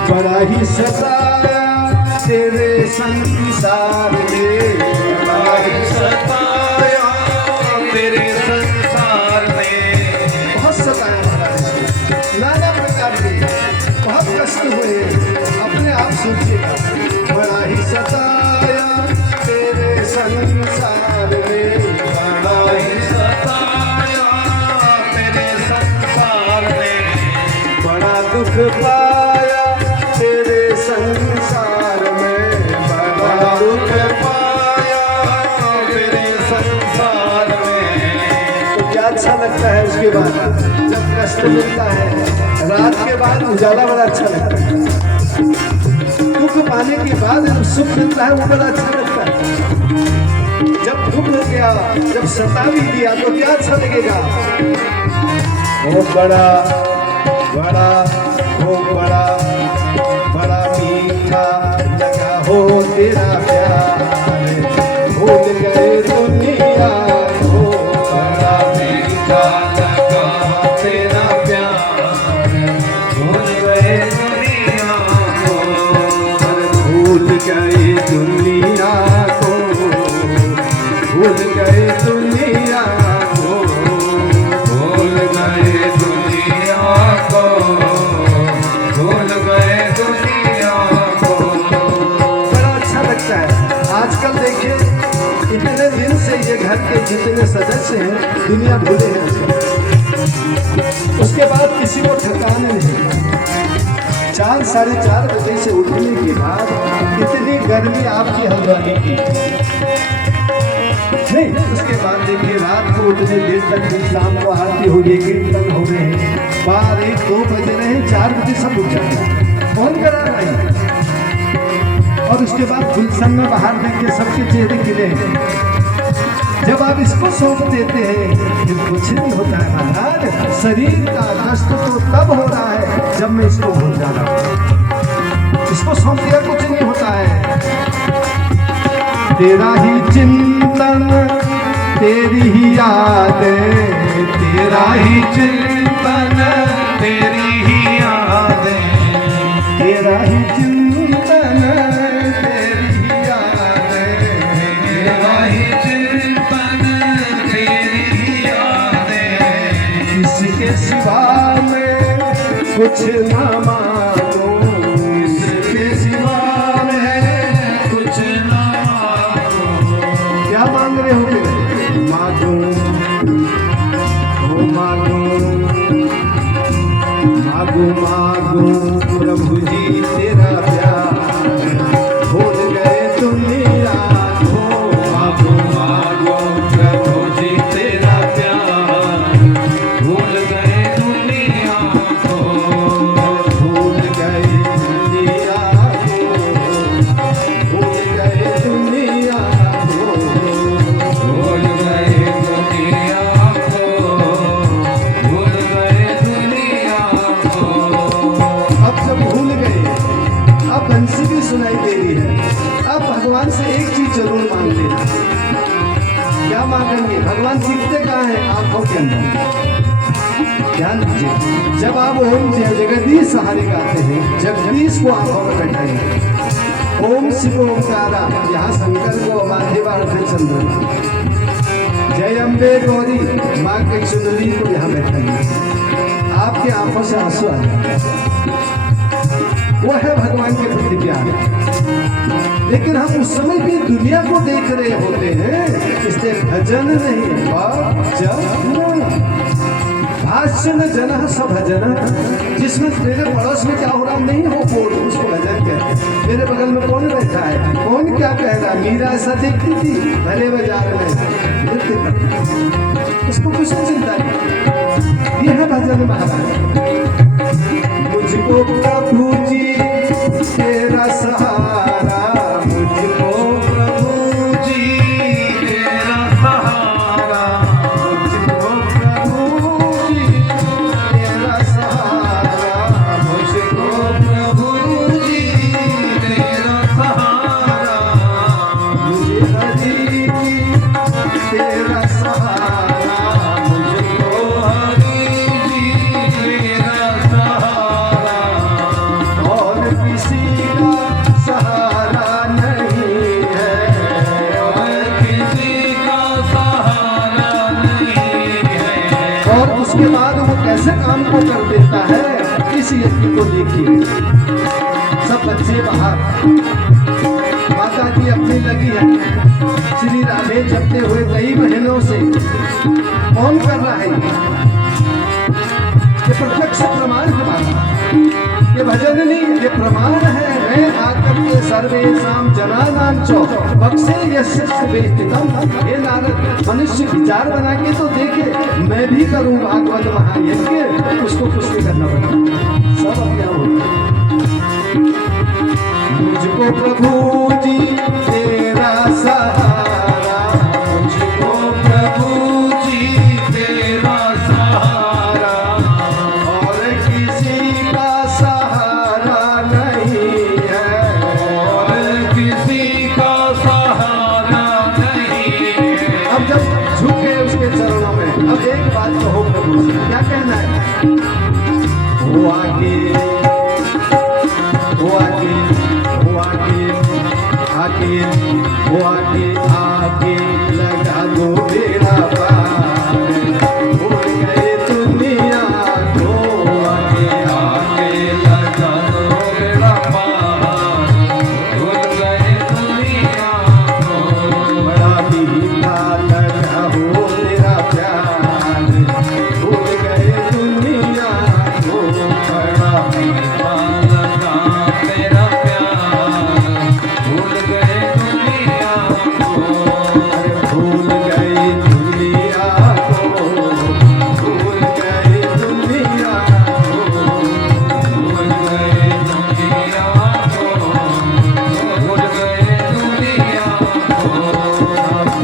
बड़ा ही सताया तेरे संसार में, बड़ा ही सताया तेरे संसार में। बहुत सताया महाराज, नाना प्रकार के बहुत कष्ट हुए। अपने आप सोचिएगा, बड़ा ही सताया तेरे संसार में, बड़ा ही सताया तेरे संसार में। बड़ा दुख पाया तेरे संसार में, बड़ा दुख पाया तेरे संसार में। तो क्या अच्छा लगता है उसके बाद जब कष्ट मिलता है, रात के बाद उजाला बड़ा अच्छा लगता है। दुख पाने के बाद जब सुख मिलता है वो बड़ा अच्छा लगता है। जब दुख हो गया, जब सता भी दिया तो क्या अच्छा लगेगा। वो बड़ा बड़ा वो बड़ा बड़ा मीठा लगा हो तेरा प्यार, भूल गए दुनिया तेरा प्यार, भूल गए दुनिया को, भूल गए दुनिया को, भूल गए दुनिया को, भूल गए दुनिया को, भूल गए दुनिया को। बड़ा अच्छा लगता है। आजकल देखिए इतने दिन से ये घर के जितने सदस्य हैं दुनिया भूले हैं, उसके बाद किसी को ठिकाने नहीं। 4 साढ़े 4 बजे से उठने के बाद इतनी गर्मी आपकी हल्द्वानी की नहीं, उसके बाद देखिए रात को उतने देर तक फिर शाम को आरती हो गई, कीर्तन हो गए हैं, 12 1 2 बजे रहे, 4 बजे सब उठ जाते हैं। कौन करा रहा है? और उसके बाद गुलशन में बाहर देखिए सबके चेहरे खिले हैं। जब आप इसको सौंप देते हैं फिर कुछ नहीं होता है महाराज। शरीर का कष्ट तो तब हो रहा है जब मैं इसको भूल जा रहा हूँ। इसको सौंप दिया कुछ नहीं होता है। तेरा ही चिंतन, तेरी ही यादें, तेरा ही चिंतन, तेरी ही यादें, तेरा ही चिंतन, तेरी ही यादें, तेरा ही चिंतन, तेरी ही यादें। इसके सिवा में कुछ ना मांगो, इसके सिवा में कुछ ना मांगो। क्या मांग रहे हो? मांगो, ओ मांगो, मांगो मांगो प्रभु जी तेरा प्यार, भूल गए दुनिया को। मांगो मांगो प्रभु जी तेरा प्यार, भूल गए दुनिया को, भूल गए दुनिया को, भूल गए दुनिया को। भूल गए दुनिया को, भूल गए दुनिया को। अब जब भूल गए, अब बंसी भी सुनाई दे रही है। अब भगवान से एक चीज जरूर मांग लेना। क्या मांगेंगे? भगवान दिखते कहाँ हैं? आंखों के अंदर। ध्यान दीजिए, जब आप ओम जय जगदीश सहारे गाते हैं, जगदीश को आंखों में बैठाइए। ओम शिव ओमकारा, यहाँ शंकर को माधेवा चंद्र, जय अम्बे गौरी माँ कई सुंदरी को यहाँ बैठाइए। आपके आंखों से आंसू आ जाए, वो है भगवान के प्रति प्यार। लेकिन हम उस समय भी दुनिया को देख रहे होते हैं, इसलिए भजन नहीं, भाषण जन सब भजन। जिसमें मेरे पड़ोस में क्या हो रहा नहीं हो बोल, उसको भजन कहते हैं। मेरे बगल में कौन बैठा है, कौन क्या कह रहा है, मीरा ऐसा देखती थी भले बाजार में नृत्य करती, उसको कुछ नहीं चिंता नहीं। ये है भजन महाराज। मुझको प्रभु जी तेरा सहारा, मुझको प्रभु जी तेरा सहारा, मुझको प्रभु जी तेरा सहारा, मुझको प्रभु जी तेरा सहारा। मुझे हरि जी तेरा सहारा, मुझको हरि जी तेरा सहारा। और किसी का सहारा नहीं है, और किसी का सहारा नहीं है। और उसके बाद वो कैसे काम को कर देता है, इस यज्ञ को देखिए। सब बच्चे बाहर, माता जी अपनी लगी है, श्री राधे जपते हुए कई महीनों से। कौन कर रहा है ये प्रत्यक्ष प्रमाण हमारा, ये भजन नहीं, ये प्रमाण है। मैं आकर के सर्वेषां जनानां च बक्से यस्य वेष्टितम्। हे नारद, मनुष्य विचार बना के तो देखे, मैं भी करूं भागवत महायज्ञ, उसको कुछ नहीं करना पड़ता, सब अपने होता। मुझको प्रभु जी तेरा सहारा, मुझको प्रभु जी तेरा सहारा। और किसी का सहारा नहीं है, और किसी का सहारा नहीं है। अब जब झुके उसके चरणों में, अब एक बात कहो प्रभु से, क्या कहना है? वो आके वो आके वो आके आके वो आके आके लगा दो बेड़ा पार, भूल गए दुनिया को। आके आके लगा दो बेड़ा पार, भूल गए दुनिया को। बड़ा मीठा लगा हो तेरा प्यार, भूल गए दुनिया को। बड़ा मीठा लगा तेरा प्यार, भूल गए दुनिया को। भूल गए दुनिया को, भूल गए दुनिया को। भूल गए दुनिया को, भूल गए दुनिया को।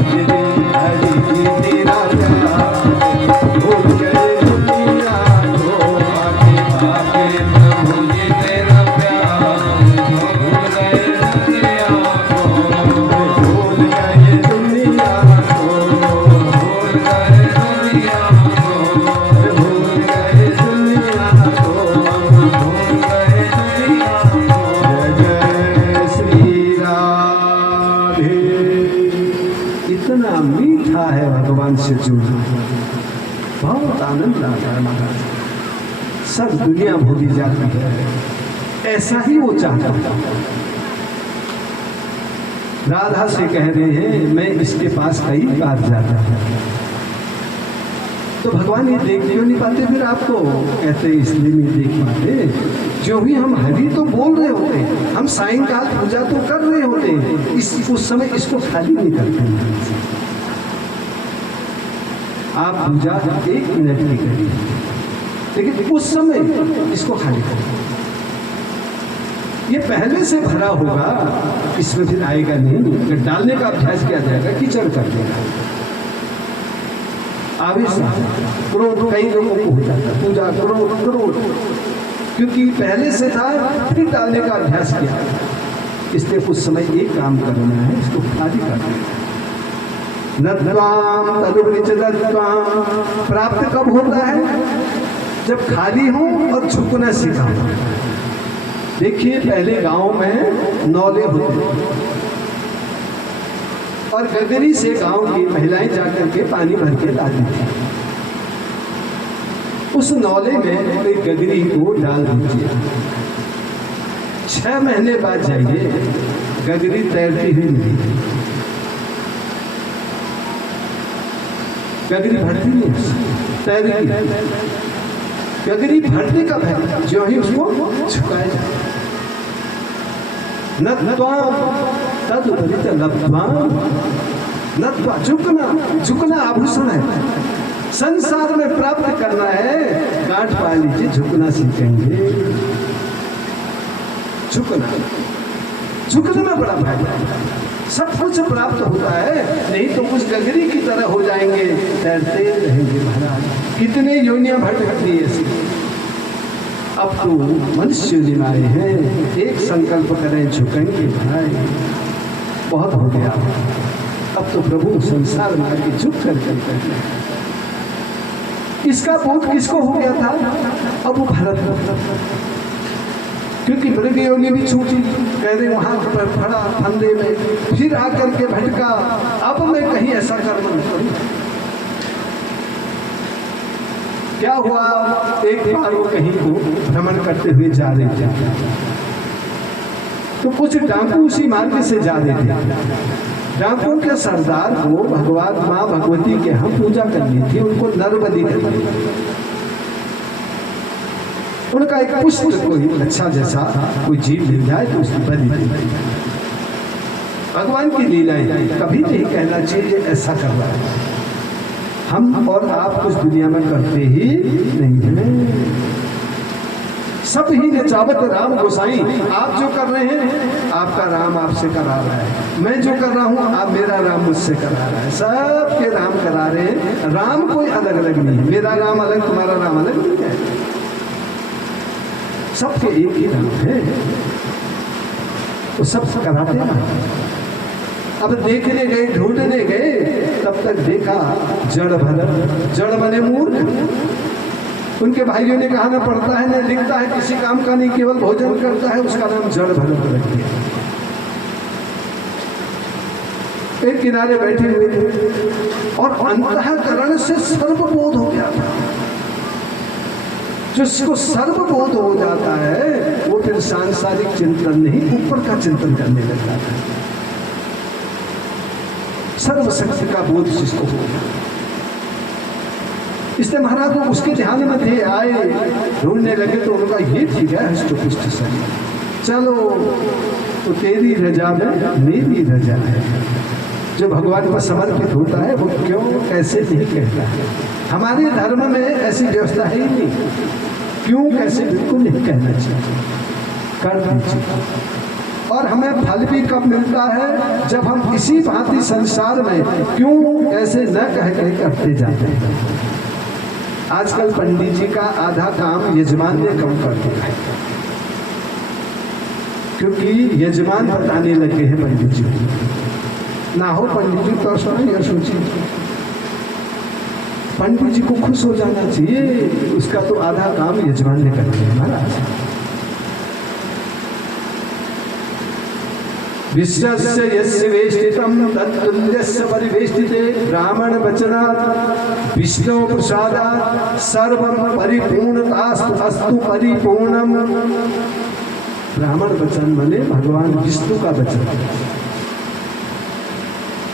तेरी हरी तेरा प्यार, भूल गए दुनिया को। आके आके प्रभु जी तेरा प्यार, भूल गए दुनिया को। भूल गए दुनिया को, भूल गए दुनिया को। भूल गए दुनिया को। भूल गए दुनिया को। जय श्री राधे। इतना मीठा है भगवान से जुड़ना, बहुत आनंद आता है महाराज। सब दुनिया भूली जाती है, ऐसा ही वो चाहता था। राधा से कह रहे हैं मैं इसके पास कई बार जाता था, तो भगवान ये देख क्यों नहीं पाते फिर आपको? कहते इसलिए नहीं देख पाते, जो भी हम हरि तो बोल रहे होते हैं, हम सायंकाल पूजा तो कर रहे होते हैं, उस समय इसको खाली नहीं करते हैं। आप पूजा 1 मिनट की करिए, लेकिन उस समय इसको खाली करिए। ये पहले से भरा होगा, इसमें फिर आएगा नहीं। अगर डालने का अभ्यास किया जाएगा कीचड़ कर देगा। आवेश करोड़ कई लोगों को हो जाता है, पूजा करोड़, क्योंकि पहले से था, फिर डालने का अभ्यास किया। इसलिए उस समय एक काम करना है, इसको खाली करना है। नत्वाम तदुपनिषदत्वाम प्राप्त कब होता है? जब खाली हो और झुकना सीखा। देखिए पहले गांव में नौले होते और गगरी से गांव की महिलाएं जाकर के पानी भर के लाती थी। उस नौले में एक गगरी को डाल दीजिए, 6 महीने बाद जाइए, गगरी तैरती हुई मिलेगी। गगरी भरती नहीं, तैरती। गगरी भरने का है जो ही उसको झुकाया जाए। नत्वाम तदुपरित लब्ध्वाम, नत्वा झुकना आभूषण है। संसार में प्राप्त करना है, गांठ पा लीजिए, झुकना सीखेंगे। झुकने में बड़ा फायदा है, सब कुछ प्राप्त होता है। नहीं तो कुछ गगरी की तरह हो जाएंगे, तैरते रहेंगे महाराज। कितने योनियां भटक दी ऐसी। अब तो मनुष्य दिन आए हैं, एक संकल्प करें झुकेंगे भाई, बहुत हो गया। अब तो प्रभु संसार में आके झुक कर करते। इसका बोध किसको हो गया था? अब वो भरत, क्योंकि मृग योनि भी छूटी, कह रहे वहां पर खड़ा फंदे में, फिर आकर के भटका। अब मैं कहीं ऐसा कर्म न करूं। क्या हुआ? एक बार वो कहीं को भ्रमण करते हुए जा रहे थे, तो कुछ डाकू उसी मार्ग से जा रहे थे। डाकू के सरदार को भगवान माँ भगवती के हम पूजा करनी थी, उनको नरबली करनी थी। उनका एक पुष्प कोई अच्छा जैसा कोई जीव मिल जाए तो उसकी बलि दी। भगवान की लीलाएं कभी नहीं कहना चाहिए ऐसा कर रहा है। हम और आप कुछ दुनिया में करते ही नहीं हैं। सब ही नचावत राम गोसाई, आप जो कर रहे हैं आपका राम आपसे करा रहा है, मैं जो कर रहा हूं आप मेरा राम मुझसे करा रहा है। सबके राम करा रहे हैं, राम कोई अलग अलग नहीं है। मेरा राम अलग, तुम्हारा राम अलग नहीं है, सबके एक ही राम है। वो सब कराते हैं। अब देखने गए, ढूंढने गए, तब तक देखा जड़ भर, जड़ बने मूर्ख। उनके भाइयों ने कहा, न पढ़ता है न लिखता है, किसी काम का नहीं, केवल भोजन करता है, उसका नाम जड़ भरत रख दिया। एक किनारे बैठे हुए थे और अंतःकरण से सर्वबोध हो गया था। जिसको सर्वबोध हो जाता है वो फिर सांसारिक चिंतन नहीं, ऊपर का चिंतन करने लगता है। सर्वशक्ति का बोध जिसको हो गया, इसलिए महाराज वो उसके ध्यान में थे, आए ढूंढने लगे तो उनका ये ठीक है हृष्ट-पुष्ट शरीर, चलो तो तेरी रजा में मेरी रजा है। जो भगवान पर समर्पित होता है वो क्यों कैसे नहीं कहता है। हमारे धर्म में ऐसी व्यवस्था है ही नहीं, क्यों कैसे बिल्कुल नहीं कहना चाहिए, कर दीजिए। और हमें फल भी कब मिलता है, जब हम इसी भांति संसार में क्यों ऐसे न कह कर करते जाते हैं। आजकल पंडित जी का आधा काम यजमान ने कम कर दिया है, क्योंकि यजमान बताने लगे हैं पंडित जी ना हो। पंडित जी तो यह सोचिए, पंडित जी को खुश हो जाना चाहिए, उसका तो आधा काम यजमान ने कर दिया महाराज। विश्वस्य यस्य वेष्टितं तत्तुल्यस्य परिवेष्टिते ब्राह्मण वचनात् विष्णु प्रसादात् सर्वं परिपूर्णतास्तु अस्तु परिपूर्णम। ब्राह्मण वचन माने भगवान विष्णु का वचन।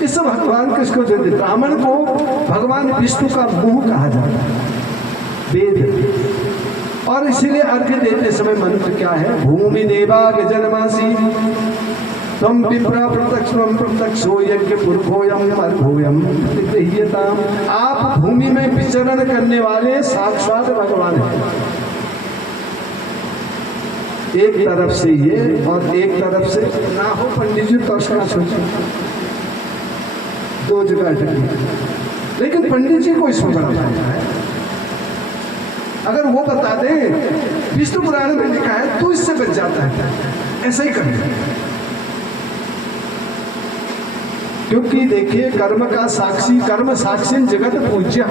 इस भगवान किसको देते? ब्राह्मण को भगवान विष्णु का मुंह कहा जाता है, वेद। और इसीलिए अर्घ्य देते समय मंत्र क्या है? भूमि देवाग जन्मासी तम विप्रा प्रत्यक्षम प्रत्यक्षो यज्ञ पुरुषोयम अर्घोयम प्रतिह्यताम। आप भूमि में विचरण करने वाले साक्षात भगवान हैं। एक तरफ से ये और एक तरफ से ना हो पंडित जी तो सोचिए, दो जगह अटकी। लेकिन पंडित जी को इसमें बड़ा फायदा है, अगर वो बता दें विष्णु पुराण में लिखा है तो इससे बच जाता है, ऐसा ही करना। क्योंकि देखिए कर्म का साक्षी, कर्म साक्षी जगत पूज्य,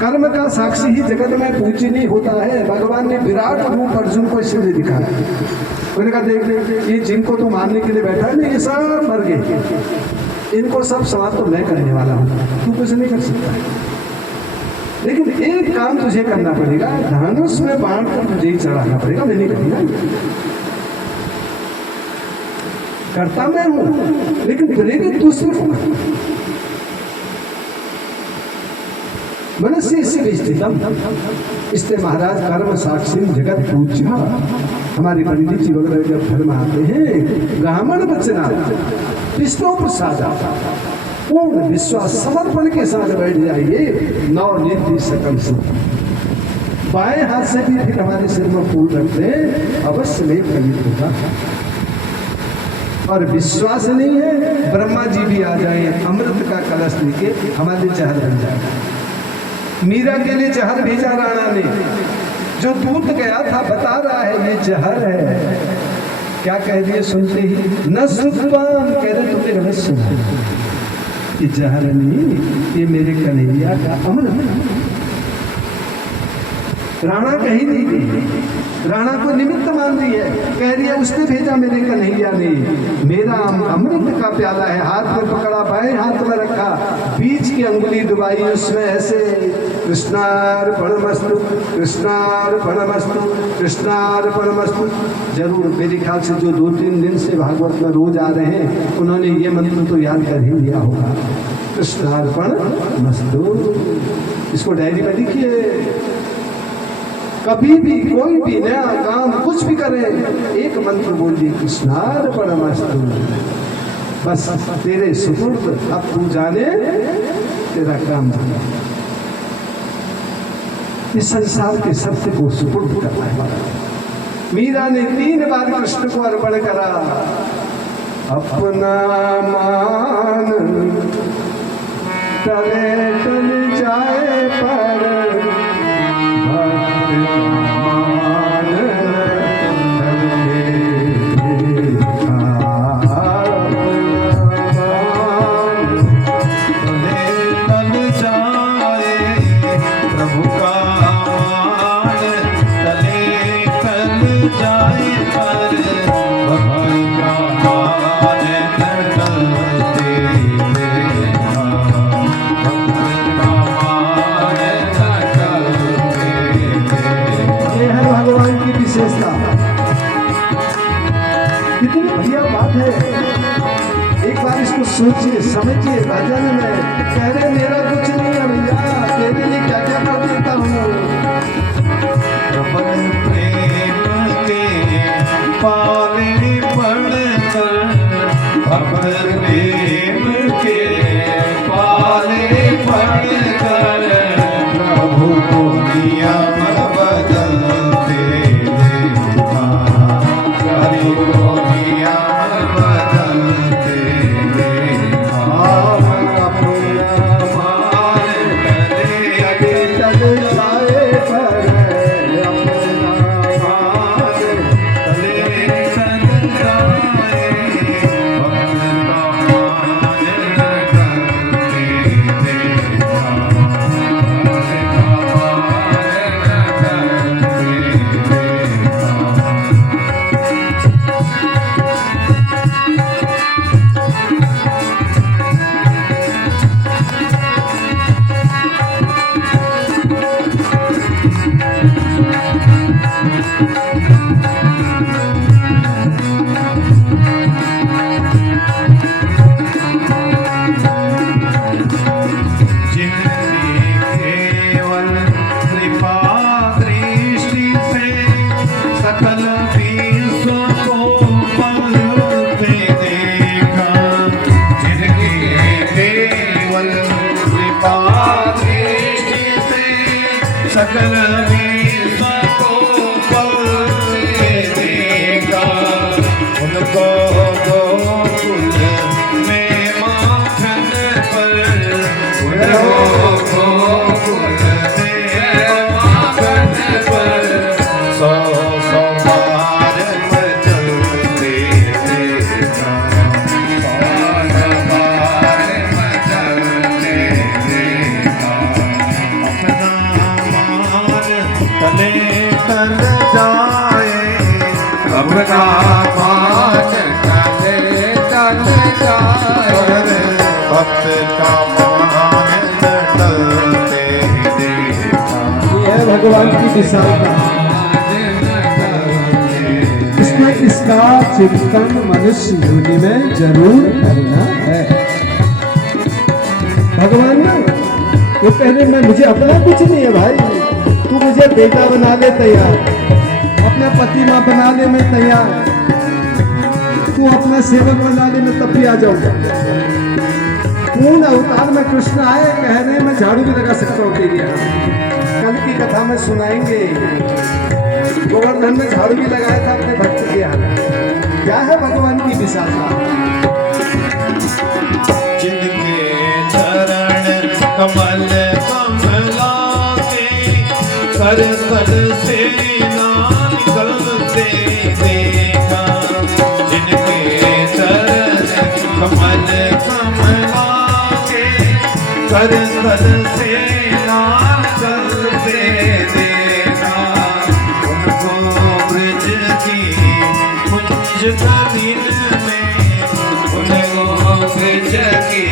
कर्म का साक्षी ही जगत में पूजनीय होता है। भगवान ने विराट रूप अर्जुन को इसलिए दिखाया, उन्होंने कहा देख ये जिनको तो मारने के लिए बैठा है ना, ये सब मर गए, इनको सब समाप्त तो मैं करने वाला हूँ, तू कुछ नहीं कर सकता। लेकिन एक काम तुझे करना पड़ेगा, धनुष में बाण कर तुझे ही चढ़ाना पड़ेगा, मैं नहीं करूँगा। करता मैं हूं लेकिन प्रेरित दूसरे को मनस्य इससे विस्थितम। इसलिए महाराज कर्म साक्षी जगत पूज्य। हमारे पंडित जी वगैरह जब धर्म आते हैं, ब्राह्मण वचना विष्णु प्रसाद पूर्ण विश्वास समर्पण के साथ बैठ जाइए, नौ निधि सकल सुख। बाएं हाथ से भी फिर हमारे सिर में फूल रखते हैं, अवश्य में फलित होगा। और विश्वास नहीं है, ब्रह्मा जी भी आ जाए अमृत का कलश लेके हमारे जहर बन जाए। मीरा के लिए जहर भेजा राणा ने, जो दूत गया था बता रहा है ये जहर है। क्या कह दिए सुनते ही? न सुखपान, कह रहे तुमने गलत सुना, ये जहर नहीं, ये मेरे कन्हैया का अमृत। राणा कहीं नहीं गई, राणा को निमित्त मान रही है, कह रही है उसने भेजा मेरे कन्हैया ने। मेरा अमृत का प्याला है, हाथ में पकड़ा, बाएं हाथ में रखा, बीच की अंगुली दबाई, उसमें ऐसे कृष्णार्पणमस्तु कृष्णार्पणमस्तु कृष्णार्पणमस्तु। जरूर मेरे ख्याल से जो 2-3 दिन से भागवत में रोज आ रहे हैं, उन्होंने ये मंत्र तो याद कर ही लिया होगा, कृष्णार्पणमस्तु। इसको डायरी में लिखिए, कभी भी कोई भी नया काम कुछ भी करें, एक मंत्र बोलिए कृष्णार्पणमस्तु। बस तेरे सुपुर्द, अब तू जाने तेरा काम जाने। इस संसार के सत्य को सुपुर्द करना है। मीरा ने 3 बार कृष्ण को अर्पण करा, अपना मान टले टल जाए पर प्रभु का जाए पर भगवान का मान टलते देखा, भगवान का मान टलते देखा। ये है भगवान की विशेषता। कितनी बढ़िया बात है, एक बार इसको सोचिए समझिए। भजन में कह रहे मेरा कुछ नहीं है भैया, तेरे लिए क्या क्या कर देता हूँ। प्रबल प्रेम के पाले पड़कर, प्रबल प्रेम के पाले पड़कर प्रभु को नियम बदलते देखा, प्रभु को नियम बदलते देखा। अपना मान टले टल जाए पर अपना मान टले टल जाए, अपना मान टलते देखा, अपना मान टलते देखा। जिनकी केवल कृपा दृष्टि से सकल विश्व को पलते देखा, जिनकी केवल कृपा दृष्टि से सकल विश्व को पलते देखा। उनको गोकुल में माखन पर, गोकुल में माखन पर सौ सौ बार मचलते देखा, सौ बार मचलते देखा। अपना मान तले तल जाए, अपना मान तले तल जाए, भक्त का मान टलते देखा। ये है भगवान की विशालता। इसमें इसका चिंतन मनुष्य योनि में जरूर करना है। भगवान ना वो कहने में मुझे अपना कुछ नहीं है भाई, तू मुझे बेटा बना ले तैयार, अपने पति माँ बना ले मैं तैयार, तू अपना सेवक बना ले मैं तब भी आ जाऊंगा। पूर्ण अवतार में कृष्ण आए, कह रहे मैं झाड़ू भी लगा सकता हूँ तेरे यहाँ। कल की कथा में सुनाएंगे, गोवर्धन में झाड़ू भी लगाया था अपने भक्त के यहाँ। क्या है भगवान की विशालता। जिनके चरण कमल कमलाते, कर तल से ना निकलते देखा, जिनके चरण कमल कमलाते, कर तल से ना निकलते देखा। उनको ब्रज की कुंज कलिन में, उनको ब्रज की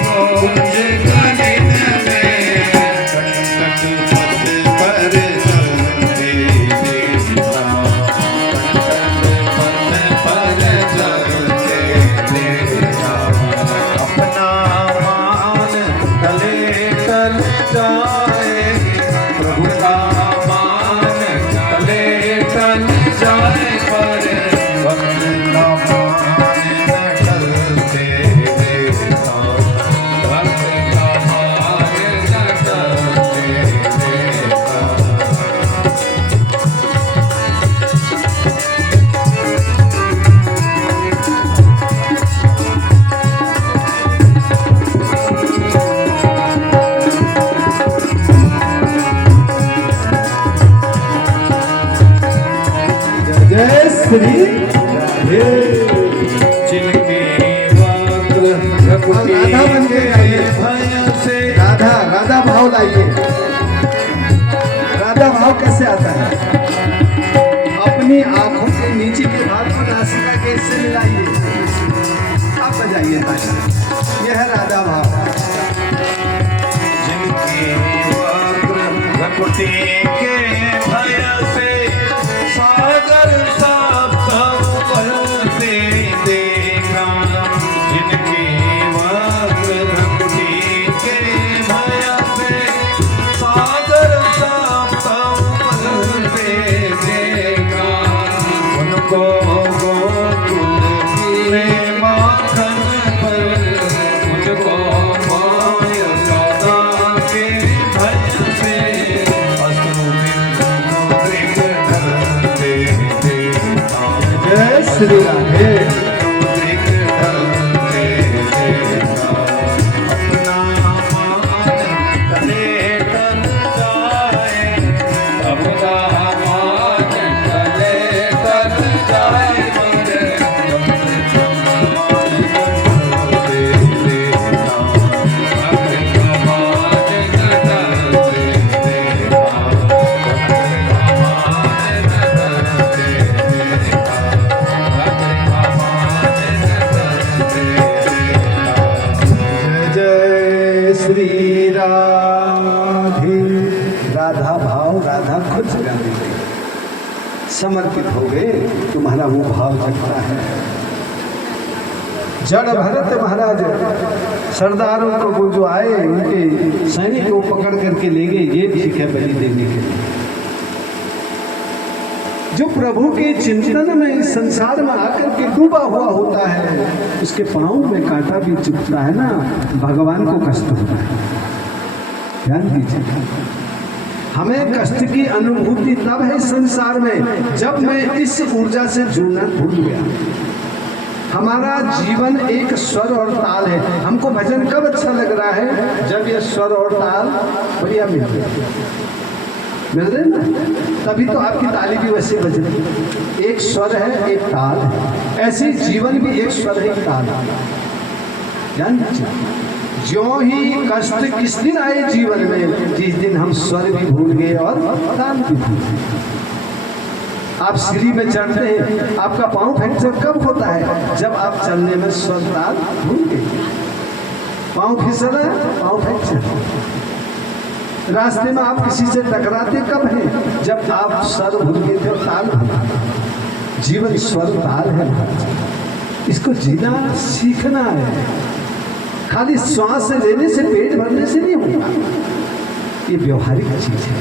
कुंज कलिन में कंटक पथ पर चलते देखा, कंटक पथ पर चलते देखा। अपना मान तले तल जाए, प्रभु का मान तले तल जाए, पर भक्त का मान न टलते देखा, भक्त का मान न टलते देखा। जय श्री राधे। जिनके वक्र राधा बन के आइए। भय से राधा राधा भाव लाइए। राधा भाव कैसे आता है? अपनी ये यह है राधा भाव। जिनके वक्र भकुति के भय से सागर साप्तम पलते देखा। जिनके वक्र भकुति के भय से सागर साप्तम पलते देखा। उनको गोकुल में माखन पर मुझको माया सदा के भय से अश्रु बिंदु मृग ढलते देखा। जय श्री राधे। मृग ढलते देखा। अपना मान तले टल जाए, अपना मान तले टल जाए, मरे जय जय श्री राधे। राधा भाव, राधा खुद जगाने गई, समर्पित हो गए। तुम्हारा वो भाव जगता है। जड़ भरत महाराज सरदारों को वो जो आए, उनके सैनिक को पकड़ करके ले गए ये भी है बलि देने के लिए। जो प्रभु के चिंतन में इस संसार में आकर के डूबा हुआ होता है, उसके पांव में कांटा भी चुभता है ना, भगवान को कष्ट होता है। ध्यान दीजिए, हमें कष्ट की अनुभूति तब है संसार में जब मैं इस ऊर्जा से जुड़ना भूल गया। हमारा जीवन एक स्वर और ताल है। हमको भजन कब अच्छा लग रहा है? जब ये स्वर और ताल बढ़िया मिल रहे ना, तभी तो आपकी ताली भी वैसे बज रही। एक स्वर है, एक ताल है। ऐसे जीवन भी एक स्वर है, एक ताल है। ध्यान दीजिए, ज्यों ही कष्ट किस दिन आए जीवन में, जिस दिन हम स्वर भी भूल गए और ताल भी भूल गए। आप सीढ़ी में चढ़ते हैं, आपका पांव फ्रैक्चर कब होता है? जब आप चलने में स्वर ताल भूल गए। पांव फिसल है, पांव फ्रैक्चर। रास्ते में आप किसी से टकराते कब हैं? जब आप स्वर भूल गए थे, ताल भूल गए। जीवन स्वर ताल है, इसको जीना सीखना है। खाली श्वास लेने से, पेट भरने से नहीं होगा, ये व्यवहारिक चीज है।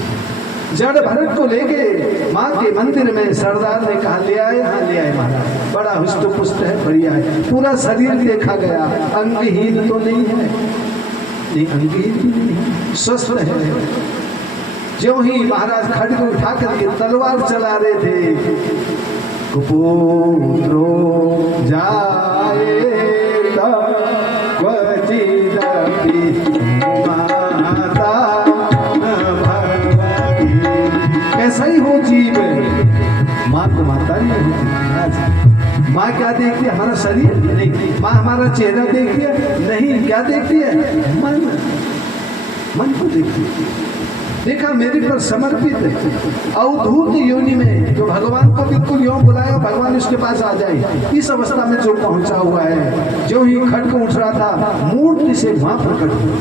जड़ भरत को लेके माँ के मंदिर में सरदार ने कहा ले आए। हाँ ले आए महाराज, बड़ा हुष्ट पुष्ट है, बढ़िया है। पूरा शरीर देखा गया, अंगहीन तो नहीं है, नहीं अंगहीन भी नहीं, स्वस्थ है। ज्यों ही महाराज खड्ग उठा करके तलवार चला रहे थे, कुपुत्रो जाएगा वज्रपि माता भगवती। ऐसा ही हो जीव, माँ को माता नहीं होती महाराज। माँ क्या देखती है? हमारा शरीर नहीं। माँ हमारा चेहरा देखती है नहीं। क्या देखती है? मन, मन को देखती है। देखा मेरे पर समर्पित अवधूत योनि में जो भगवान को बिल्कुल यूं बुलाया, भगवान उसके पास आ जाए। इस अवस्था में जो पहुंचा हुआ है, जो ही खड्ग उठ रहा था, मूर्ति से मां प्रकट हुई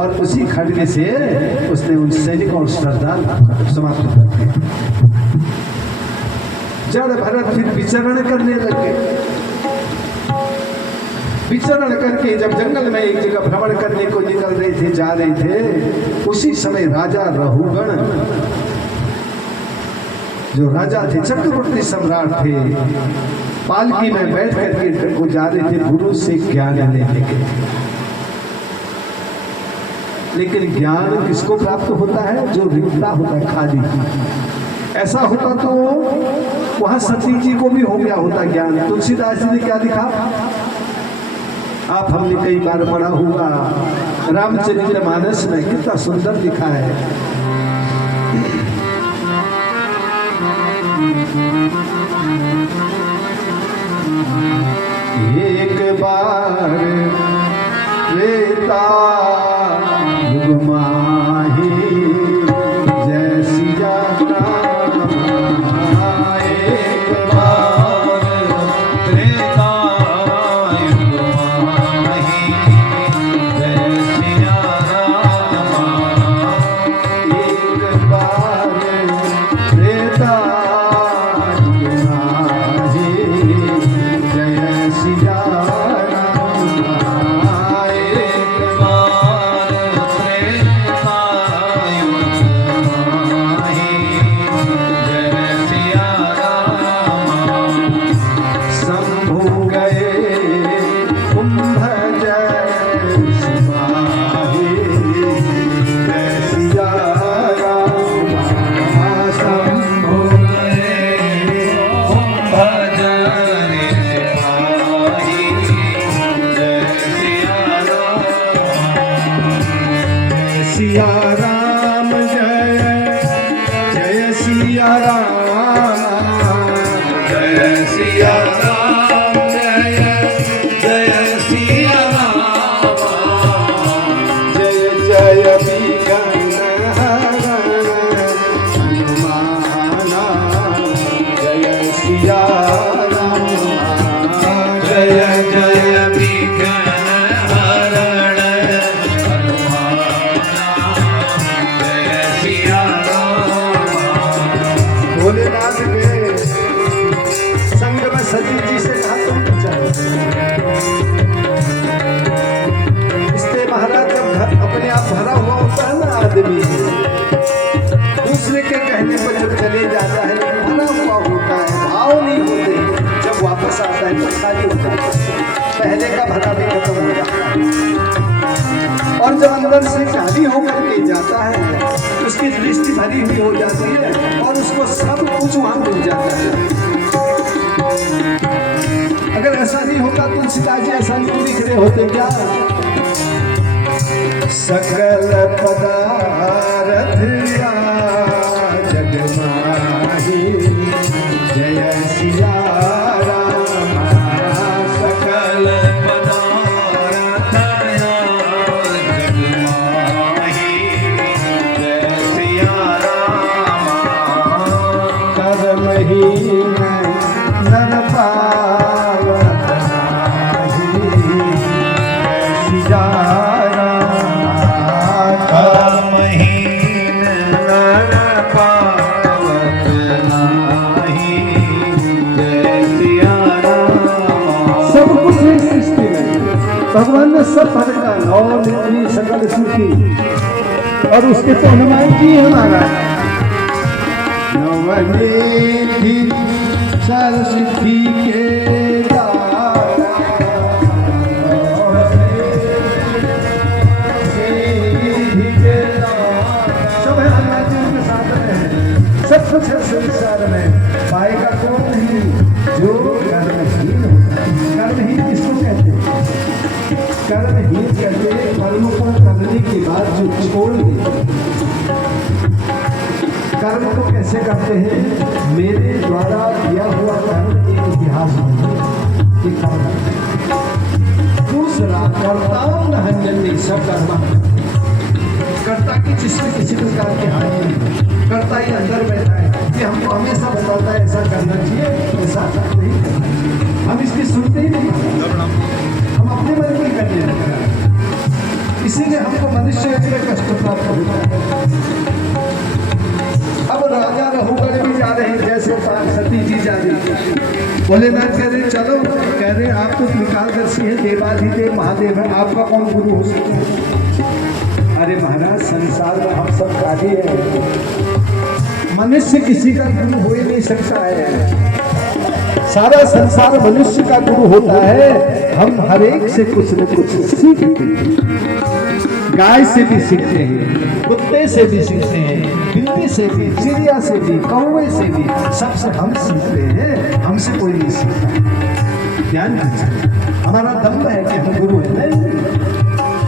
और उसी खड्ग से उसने उन सैनिकों और सरदार समाप्त कर दिया। जड़ भरत फिर विचरण करने लगे। विचरण करके जब जंगल में एक जगह भ्रमण करने को निकल रहे थे, जा रहे थे, उसी समय राजा रहुगण, जो राजा थे, चक्रवर्ती सम्राट थे, पालकी में बैठ करके वो जा रहे थे गुरु से ज्ञान लेने के। लेकिन ज्ञान किसको प्राप्त होता है? जो रिक्ता होता है, खाली। ऐसा होता तो वहां सती जी को भी हो गया होता ज्ञान। तुलसीदास जी ने क्या लिखा? आप हमने कई बार पढ़ा हुआ रामचरितमानस में, कितना सुंदर लिखा है। एक बार त्रेता युग माही जैसी जाना, एक बार त्रेता युग सिया राम जय जय सिया राम जय सिया राम जय जय सिया राम जय जय विघ्न हरण हनुमाना जय सिया राम जय जय विघ्न हरण हनुमान जय सिया राम भोलेनाथ के संग में सती जी से कहा तुम चलो। इसलिए महाराज जब अपने आप भरा हुआ होता है ना आदमी, दूसरे के कहने पर जब चले जाता है भरा हुआ होता है, भाव नहीं होते, जब वापस आता है तो खाली हो जाता है, पहले का भरा भी खत्म हो जाता है। और जब अंदर से खाली होकर के जाता है उसकी दृष्टि भरी हुई हो जाती है और उसको सब कुछ वहां मिल जाता है। अगर ऐसा नहीं होता तुलसीदास जी ऐसा नहीं लिख रहे होते क्या? सकल पदार्थ जग माही जय सिया राम सकल पदार्थ जग माही जय सिया राम कर्महीन नर पावत नाही सिया कर्महीन नर पावत नाही जय सिया राम सब कुछ है सृष्टि में, भगवान ने सब भर का नौ निधि सकल सृष्टि और उसके तो हनुमान जी हमारा नवनिधि सरस्वती के दाता सिद्धि के दाता सब है हनुमान जी उनके साथ में, सब कुछ है संसार में, पाएगा कौन नहीं जो कर्महीन होता है। कर्महीन किसको कहते हैं? कर्महीन कहते हैं कर्मों को करने के बाद जो छोड़ दे। कर्म को कैसे करते हैं? मेरे द्वारा किया हुआ कर्म एक इतिहास बन दूसरा कर्ताओं न हंजन सब कर्मा, कर्ता की जिसमें किसी प्रकार की हानि नहीं, कर्ता ही अंदर बैठा है, ये हमको हमेशा बताता है ऐसा करना चाहिए, ऐसा नहीं करना चाहिए, हम इसकी सुनते ही नहीं, हम अपने मन में करने लगते हैं, इसीलिए हमको मनुष्य में कष्ट प्राप्त होता है। अब राजा रघुगढ़ भी जा रहे हैं, जैसे सती जी जा रही, भोलेनाथ कह रहे चलो, कह रहे आप तो त्रिकालदर्शी है, देवाधिदेव महादेव है, आपका कौन गुरु हो सकता है? अरे महाराज संसार में हम सब काजी हैं, मनुष्य किसी का गुरु हो ही नहीं सकता है, सारा संसार मनुष्य का गुरु होता है। हम हर एक से कुछ न कुछ सीखते हैं, गाय से भी सीखते हैं, कुत्ते से भी सीखते हैं, बिल्ली से भी, चिड़िया से भी, कौवे से भी, सबसे हम सीखते हैं, हमसे कोई नहीं सीखता। ध्यान दीजिए, हमारा दम है कि हम गुरु है नहीं,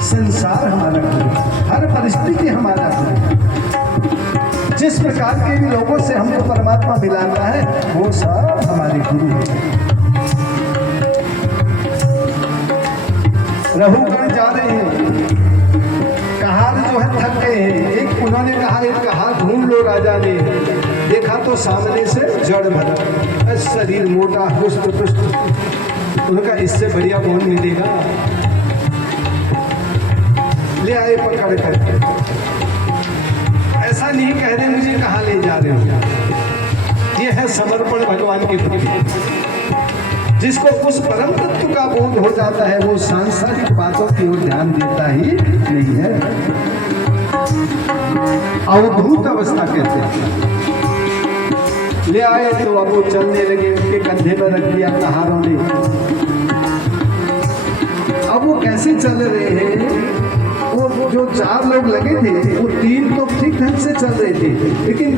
संसार हमारा गुरु, हर परिस्थिति हमारा गुरु, जिस प्रकार के भी लोगों से हमको परमात्मा मिलाता है वो सब हमारे गुरु हैं। रघुगढ़ जा रहे हैं, कहार जो है थक गए हैं, एक उन्होंने कहा एक कहार ढूंढ लो, राजा ने देखा तो सामने से जड़ भरा, शरीर मोटा हुष्ट पुष्ट, उनका इससे बढ़िया कौन मिलेगा, ले आए पकड़ कर। ऐसा नहीं कह रहे मुझे कहाँ ले जा रहे हो, ये है समर्पण भगवान की भक्ति। जिसको उस परम तत्व का बोध हो जाता है वो सांसारिक बातों की ओर ध्यान देता ही नहीं है। अवधूत अवस्था कहते हैं। ले आए तो अब वो चलने लगे, उनके कंधे पर रख दिया कहारों ने। अब वो कैसे चल रहे हैं? वो जो 4 लोग लगे थे वो 3 तो ठीक ढंग से चल रहे थे, लेकिन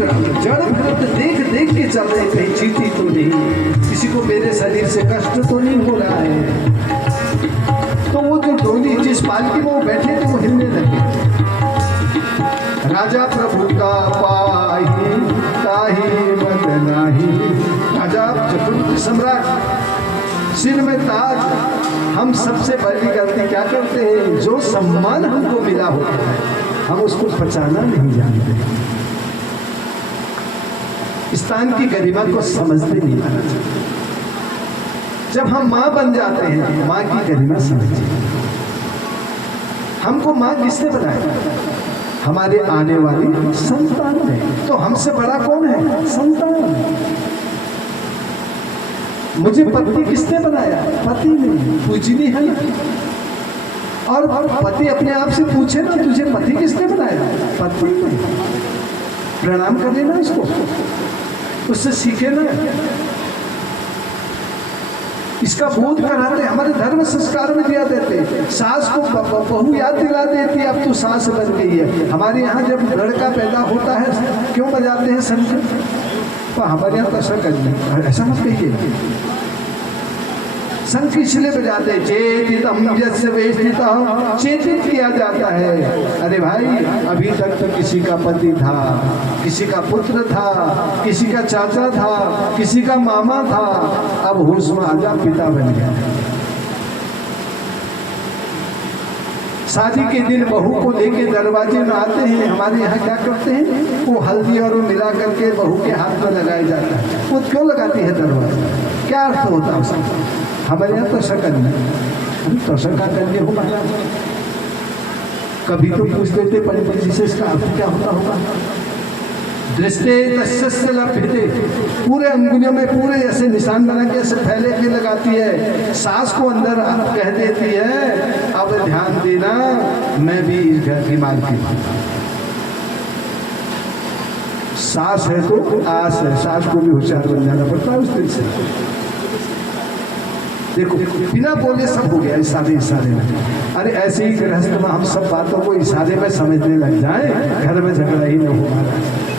जड़ भरत देख देख के चल रहे थे। चीटी तो नहीं, किसी को मेरे शरीर से कष्ट तो नहीं हो रहा है। तो वो जो डोली जिस पालकी में वो बैठे थे वो हिलने लगे। राजा प्रभु का पाही ताही मत नाही। राजा चतुर्थ सम्राट, सिर में ताज। हम सबसे बड़ी गलती क्या करते हैं? जो सम्मान हमको मिला होता है हम उसको बचाना नहीं जानते, स्थान की गरिमा को समझते नहीं। जब हम माँ बन जाते हैं माँ की गरिमा समझते। हमको माँ किसने बनाया? हमारे आने वाली संतान है। तो हमसे बड़ा कौन है? संतान। मुझे पति किसने बनाया? पति ने। पूजनी है ना। और पति अपने आप से पूछे ना तुझे पति किसने बनाया? पति ने। प्रणाम कर लेना उसको, उससे सीखे ना। इसका बोध कराते हमारे धर्म संस्कार में दिया देते। सास को बहू याद दिला देती है अब तो सास बन गई है। हमारे यहाँ जब लड़का पैदा होता है क्यों बजाते हैं शंख? तो हमारे यहाँ तो ऐसा करिए, ऐसा मत कहिए। शंख इसलिए बजाते चेतितम यस्य वेष्टितः, चेतित किया जाता है। अरे भाई अभी तक तो किसी का पति था, किसी का पुत्र था, किसी का चाचा था, किसी का मामा था, अब होश में आजा पिता बन गया। शादी के दिन बहू को लेके दरवाजे में आते हैं। हमारे यहाँ क्या करते हैं? वो हल्दी और वो मिला करके बहू के हाथ में लगाया जाता है। वो क्यों लगाती है दरवाजा? क्या अर्थ होता है उसका? हमारे यहाँ तो शकल नहीं, तो शका करके हो महाराज। कभी तो पूछ लेते पंडित जी से इसका अर्थ क्या होता होगा? दृष्टे तस्य लभ्यते, पूरे अंगुलियों में पूरे ऐसे निशान बना के ऐसे फैले के लगाती है। सास को अंदर कह देती है अब ध्यान देना मैं भी इस घर की मालकिन हूं। सास है तो आस है, सास को भी होशियार बन जाना पड़ता है उस दिन से। देखो बिना बोले सब हो गया इशारे इशारे में। अरे ऐसे ही गृहस्थ में हम सब बातों को इशारे में समझने लग जाए, घर में झगड़ा ही न हो महाराज।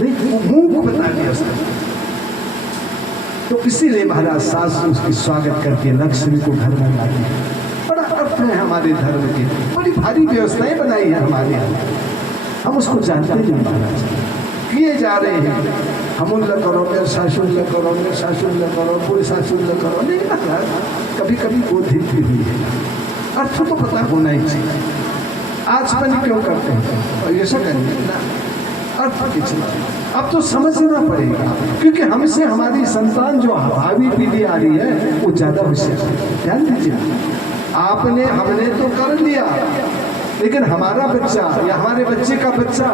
नहीं मुंह को बता दिया उसने। तो इसीलिए महाराज सास उसकी स्वागत करके लक्ष्मी को घर में लाती है। बड़ा अर्थ है हमारे धर्म की, बड़ी भारी व्यवस्थाएं बनाई है हमारे यहाँ, हम उसको जानते नहीं महाराज। किए जा रहे हैं हम उल्ल करो मेरे सासुल करो, मेरे सासुल करो, कोई सासुल करो। नहीं महाराज कभी कभी बोधित भी हुई है, अर्थ तो पता होना ही चाहिए। आजकल क्यों करते हैं और ये सब करेंगे ना, अर्थ कितना अब तो समझना पड़ेगा। क्योंकि हमसे हमारी संतान जो भावी पीढ़ी आ रही है वो ज्यादा होशियार है। ध्यान दीजिए, आपने हमने तो कर लिया, लेकिन हमारा बच्चा या हमारे बच्चे का बच्चा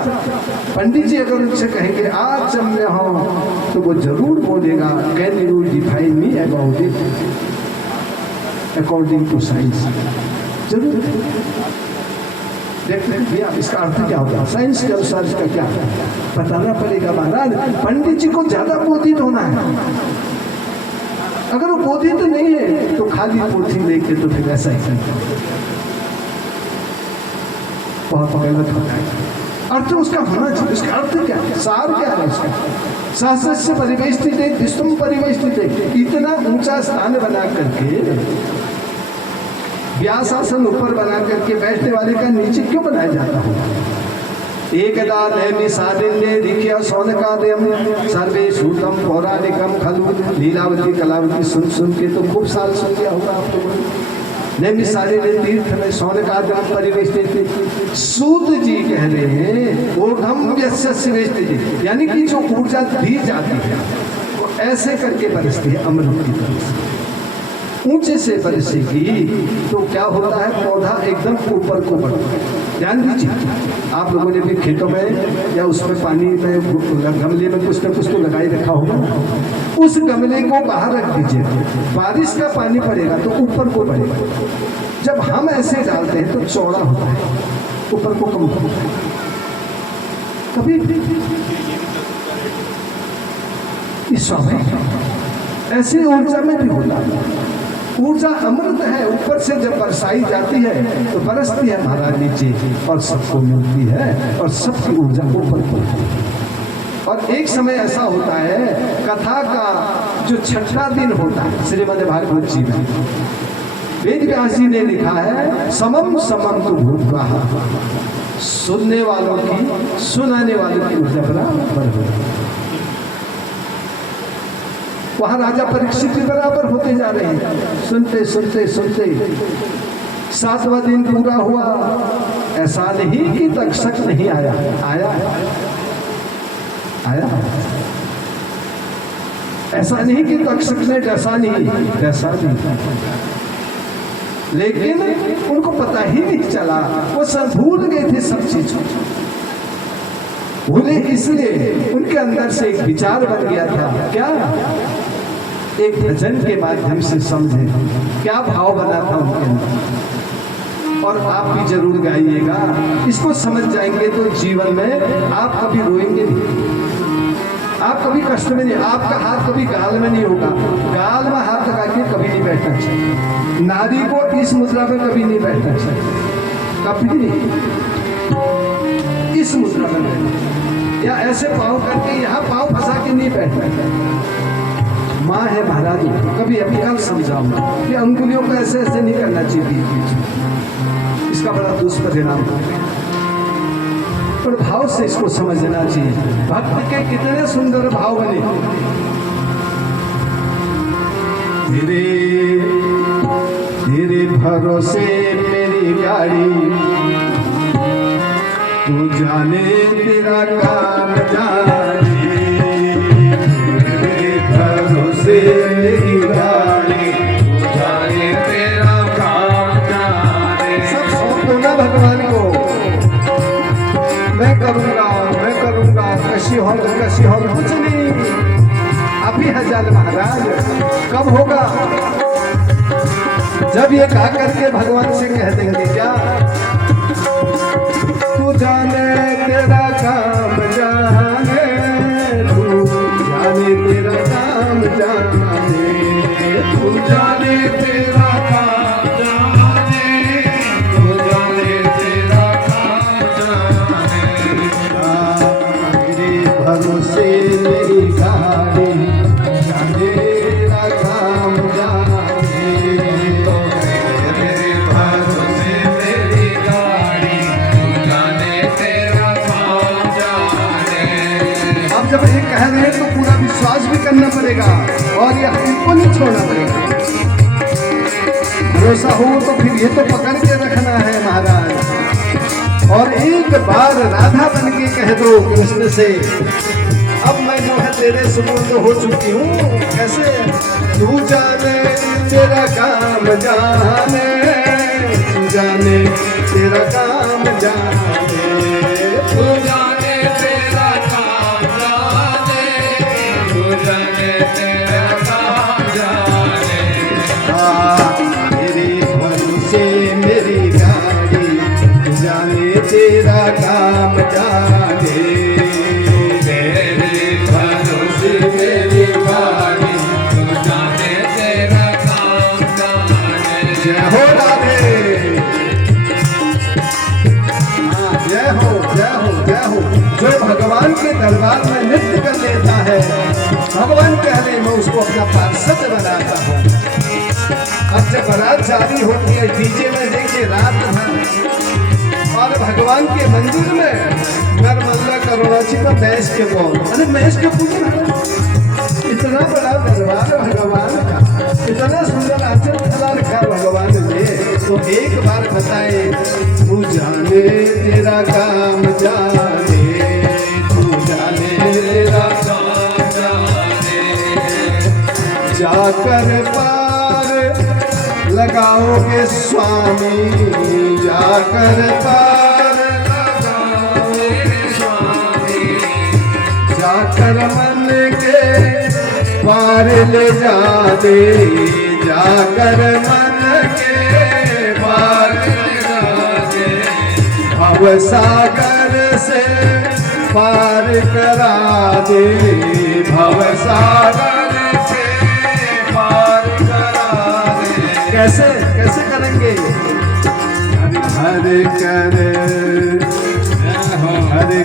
पंडित जी अगर उनसे कहेंगे आज जब मैं हूं तो वो जरूर बोलेगा can you define me about it according to science. जरूर देखते भैया इसका अर्थ क्या होगा, साइंस के अनुसार इसका क्या बताना पड़ेगा महाराज। पंडित जी को ज्यादा बोधित होना है। अगर वो बोधित नहीं है तो खाली पोथी लेके तो फिर ऐसा ही बहुत गलत होता है। अर्थ उसका होना चाहिए। उसका अर्थ क्या है, सार क्या है इसका? शास्त्र परिवेष्टित है, विष्णु परिवेष्टित है। इतना ऊंचा स्थान बना करके व्यासासन ऊपर बना करके बैठने वाले का नीचे क्यों बनाया जाता है? एकदा नैमि सादिन्ये दिख्या सौनकादयम सर्वे श्रुतम पौराणिकम खलु। लीलावती कलावती सुन सुन के तो खूब साल सुन गया होगा आप लोगों ने। नैमि सादिन्ये तीर्थ में सौनकादयम परिवेष्टित। सूत जी कह रहे हैं ओघम यस्य वेष्टित, यानी कि जो ऊर्जा दी जाती है वो ऐसे करके बरसती है अमृत की तरह। ऊंचे से बरसेगी तो क्या होता है, पौधा एकदम ऊपर को बढ़ता है। ध्यान दीजिए, आप लोगों ने भी खेतों में या उसमें पानी में गमले में कुछ न कुछ तो लगाई रखा होगा। उस गमले को बाहर रख दीजिए, बारिश का पानी पड़ेगा तो ऊपर को बढ़ेगा। जब हम ऐसे डालते हैं तो चौड़ा होता है, ऊपर को कम होता है। कभी इस समय ऐसी ऊर्जा में भी होता है। ऊर्जा अमृत है, ऊपर से जब बरसाई जाती है तो बरसती है महाराज नीचे और सबको मिलती है और सबकी ऊर्जा ऊपर पड़ती है। और एक समय ऐसा होता है, कथा का जो छठा दिन होता है श्रीमद् भागवत जी में वेद व्यास जी ने लिखा है, समम समम तु भूत्वा, सुनने वालों की सुनाने वालों की ऊर्जा बराबर हो। वहां राजा परीक्षित भी बराबर होते जा रहे हैं, सुनते सुनते सुनते 7वां दिन पूरा हुआ। ऐसा नहीं कि तक्षक नहीं आया, आया आया। ऐसा नहीं कि तक्षक ने डसा नहीं, लेकिन उनको पता ही नहीं चला, वो सब भूल गए थे सब चीज। भूले इसलिए उनके अंदर से एक विचार बन गया था, क्या? एक भजन के माध्यम से समझे क्या भाव बना था उनके अंदर। और आप भी जरूर गाइएगा, इसको समझ जाएंगे तो जीवन में आप कभी रोएंगे नहीं, आप कभी कष्ट में नहीं, आपका हाथ कभी गाल में नहीं होगा। गाल में हाथ लगा के कभी नहीं बैठना चाहिए। नारी को इस मुद्रा में कभी नहीं बैठना चाहिए, कभी नहीं इस मुद्रा में बैठना, या ऐसे पाँव करके यहाँ पाँव फंसा के नहीं बैठना चाहिए। माँ है महाराज, कभी अभी कल समझाऊंगा कि अंगुलियों को ऐसे ऐसे नहीं करना चाहिए, इसका बड़ा दुष्परिणाम है। पर भाव से इसको समझना चाहिए। भक्त के कितने सुंदर भाव बने। तेरे भरोसे मेरी गाड़ी, तू जाने तेरा काम जाने। तेरे भरोसे मेरी गाड़ी, तू जाने तेरा काम जाने। सब सौंपो ना भगवान को, मैं करूंगा, कशी हॉल कुछ नहीं। अभी हजार महाराज कब होगा? जब ये गा करके भगवान से कह देंगे क्या? तू जाने तेरा काम जाने, तू जाने तेरा काम जाने, तू जाने तेरा काम जाने, तू जाने तेरा काम जाने। तेरे भरोसे मेरी गाड़ी, जाने तेरा काम जाने। तेरे भरोसे मेरी गाड़ी, जाने तेरा काम जाने। अब जब ये कह रहे हैं तो पूरा विश्वास भी करना पड़ेगा और ये हमको नहीं छोड़ना पड़ेगा। भरोसा हो तो फिर ये तो पकड़ के रखना है महाराज। और एक बार राधा बन के कह दो कृष्ण से, अब मैं जो है तेरे सुपुर्द हो चुकी हूँ। कैसे? तू जाने तेरा काम जाने, तू जाने तेरा काम जाने, तू जाने तेरा काम जाने, तू जाने तेरा काम जाने। तेरे भरोसे मेरी गाड़ी, जाने तेरा काम जाने। तेरे भरोसे मेरी गाड़ी, जाने तेरा काम जाने। जय हो राधे, जय हो जय हो जय हो। जो भगवान के दरबार में नृत्य कर लेता है, भगवान कहने में उसको अपना पार्षद बनाता हूँ। अब जब बारात जारी होती है डीजे में, देखिए रात भर, और भगवान के मंदिर में नर्मदा करुणाची का मैस के बोल, अरे मैस के पूछना, इतना बड़ा दरबार भगवान का, इतना सुंदर आचरण खिला रखा भगवान ने। तो एक बार बताए, तू जाने तेरा काम जाने, तू जाने तेरा काम जाने। जाकर पार लगाओगे स्वामी, जाकर पार लगाओगे कर मन के पार ले जा दे, जाकर मन के पार ले जा दे, भव सागर से पार करा दे, भव सागर से पार करा दे। कैसे कैसे करेंगे? हर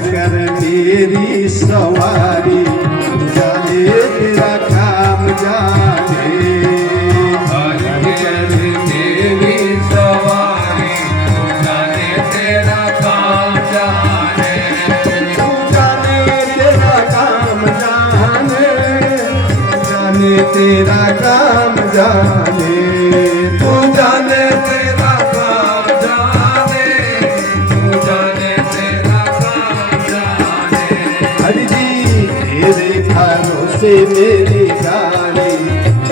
कर मेरी सवारी, जाने तेरा काम जाने, हर कर मेरी सवारी, जाने तेरा काम जाने, तू जाने तेरा काम जाने, जाने तेरा काम जाने, तू जाने तेरा काम जाने, तू जाने तेरा काम जाने। हरि जी तेरे भरोसे मेरी गाड़ी,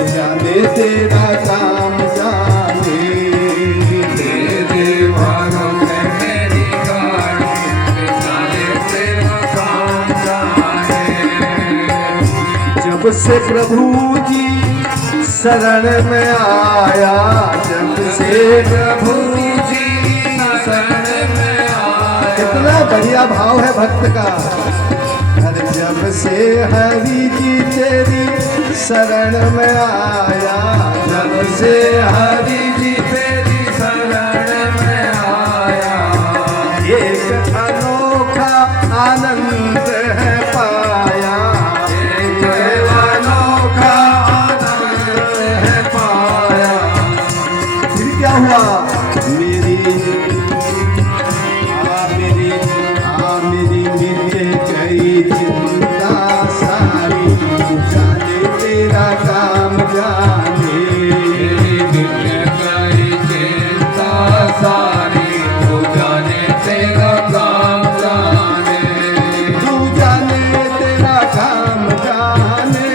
जाने तेरा काम जाने, तेरे भरोसे मेरी गाड़ी, जाने तेरा काम जाने। जब से प्रभु जी शरण में आया, जब से प्रभु जी शरण में आया, कितना बढ़िया भाव है भक्त का। अरे जब से हरि जी तेरी शरण में आया, जब से हरि जी तेरी शरण में आया, एक अनोखा आनंद है पाया, एक अनोखा आनंद है पाया। फिर क्या हुआ? मेरी मिटे गई चिंता सारी, जाने तेरा काम जाने, गई चिंता सारी, तू जाने तेरा काम जाने, तू जाने तेरा काम जाने,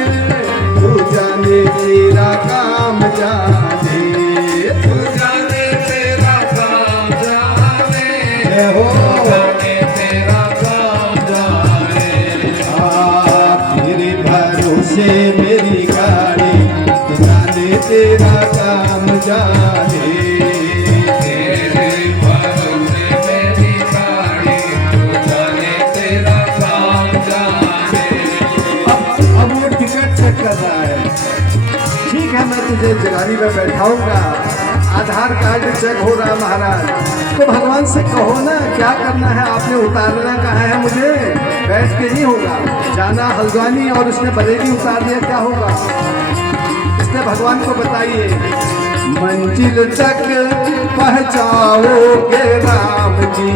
तू जाने तेरा काम जाने, तू जाने तेरा काम जाने, हो जाने तेरा काम जाने। तेरे भरोसे मेरी गाड़ी, जाने तेरा काम जाने, तेरे भरोसे मेरी गाड़ी, तू जाने तेरा काम जाने। अब वो टिकट चेक कर रहा है। ठीक है, मैं तुझे गाड़ी में बैठाऊंगा, आधार कार्ड चेक हो रहा महाराज, तो भगवान से कहो ना क्या करना है, आपने उतारना कहा है मुझे, बैठ के नहीं होगा, जाना हल्द्वानी और उसने बरेली उतार दिया, क्या होगा? इसने भगवान को बताइए, मंजिल तक पहुँचाओगे राम जी,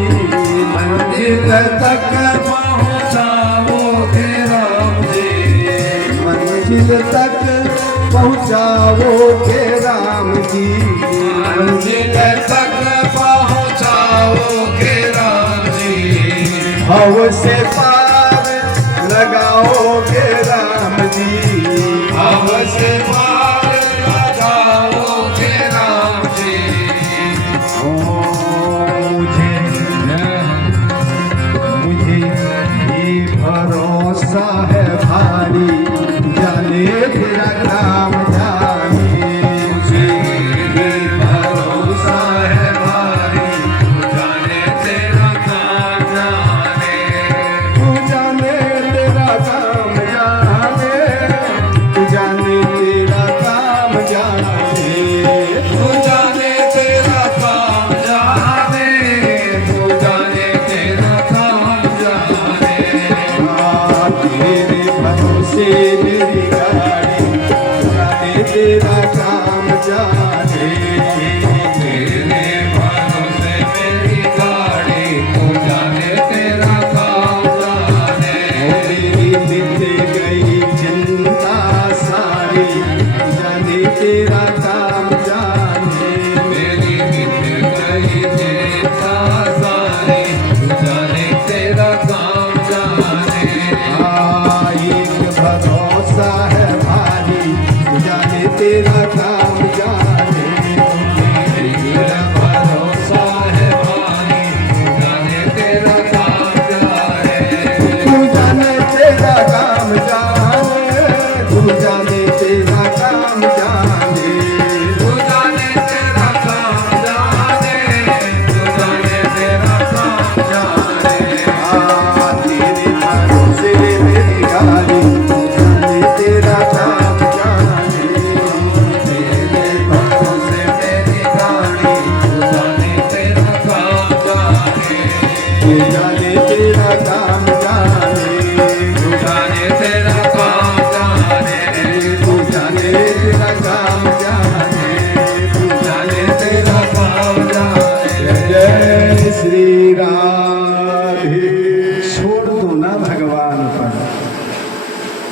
मंजिल तक पहुँचाओगे राम जी, मंजिल तक पहुँचाओगे राम जी, मंजिल तक पहुँचाओगे राम जी, भव से पार लगाओगे राम जी, भव से पार लगाओगे राम जी। ओ मुझे ये भरोसा है भारी, जाने तेरा काम जाने, मुझे भी भरोसा है भारी, तू जाने तेरा काम जाने, तू जाने तेरा काम जाने, तू जाने तेरा काम जाने, तू जाने तेरा काम जाने, तू जाने तेरा काम जाने। तेरे भरोसे मेरी गाड़ी,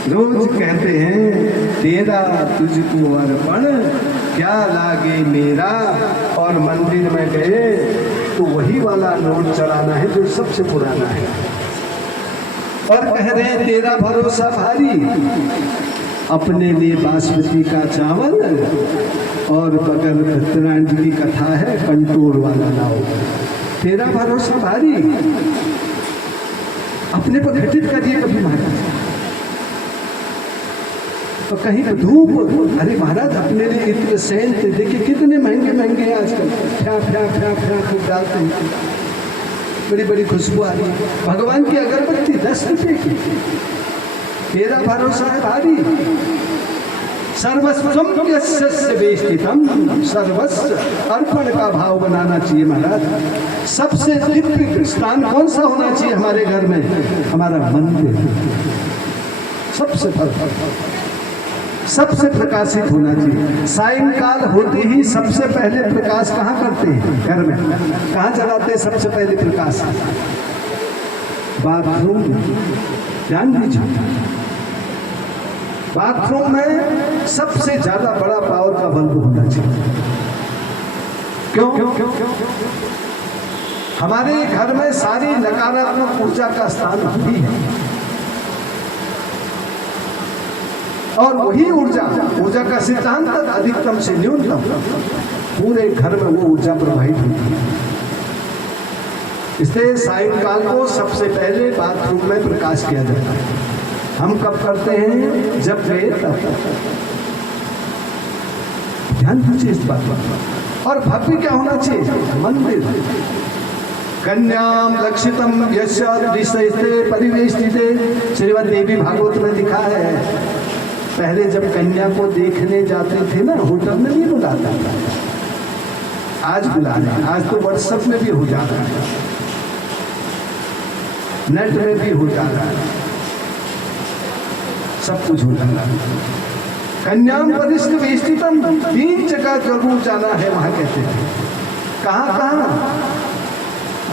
रोज कहते हैं तेरा तुझको अर्पण क्या लागे मेरा, और मंदिर में गए तो वही वाला नोट चढ़ाना है जो सबसे पुराना है। और कह रहे हैं तेरा भरोसा भारी, अपने लिए बासमती का चावल, और बगल सत्यनारायण जी की कथा है कंटोर वाला लाओ। तेरा भरोसा भारी, अपने पर घटित करिए कभी महाराज। तो कहीं तो धूप, अरे महाराज अपने लिए इतने सेंट देखिए कितने महंगे महंगे हैं आजकल, फ्या फ्या फ्या फ्या खूब डालते हैं, बड़ी बड़ी खुशबू आ रही है। भगवान की अगरबत्ती 10 रुपए की। तेरा भरोसा है भारी, सर्वस्वम यस्य वेष्टितम, सर्वस्व अर्पण का भाव बनाना चाहिए महाराज। सबसे दिव्य स्थान कौन सा होना चाहिए हमारे घर में? हमारा मंदिर सबसे सबसे प्रकाशित होना चाहिए। सायंकाल होते ही सबसे पहले प्रकाश कहाँ करते हैं? घर में। कहाँ जलाते हैं सबसे पहले प्रकाश? बाथरूम। ध्यान दीजिए, बाथरूम में सबसे ज्यादा बड़ा पावर का बल्ब होना चाहिए। क्यों? हमारे घर में सारी नकारात्मक ऊर्जा का स्थान भी है, और वही ऊर्जा का सिद्धांत अधिकतम से न्यूनतम पूरे घर में वो ऊर्जा प्रवाहित होती है। इसलिए सायंकाल को सबसे पहले बाथरूम में प्रकाश किया जाता है। हम कब करते हैं? जब वे तब। ध्यान दीजिए इस बात पर। और भव्य क्या होना चाहिए? मंदिर। कन्याम लक्षितम यस्य परिवेष्टिते, श्रीमद् देवी भागवत में लिखा है। पहले जब कन्या को देखने जाते थे ना, होटल में नहीं बुलाता था, आज बुला रहे हैं। आज तो व्हाट्सएप में भी हो जा रहा है, नेट में भी हो जा रहा है, सब कुछ हो जा रहा है। कन्याम वरिष्ठ वेष्टितम, 3 जगह जरूर जाना है वहां कहते थे। कहाँ?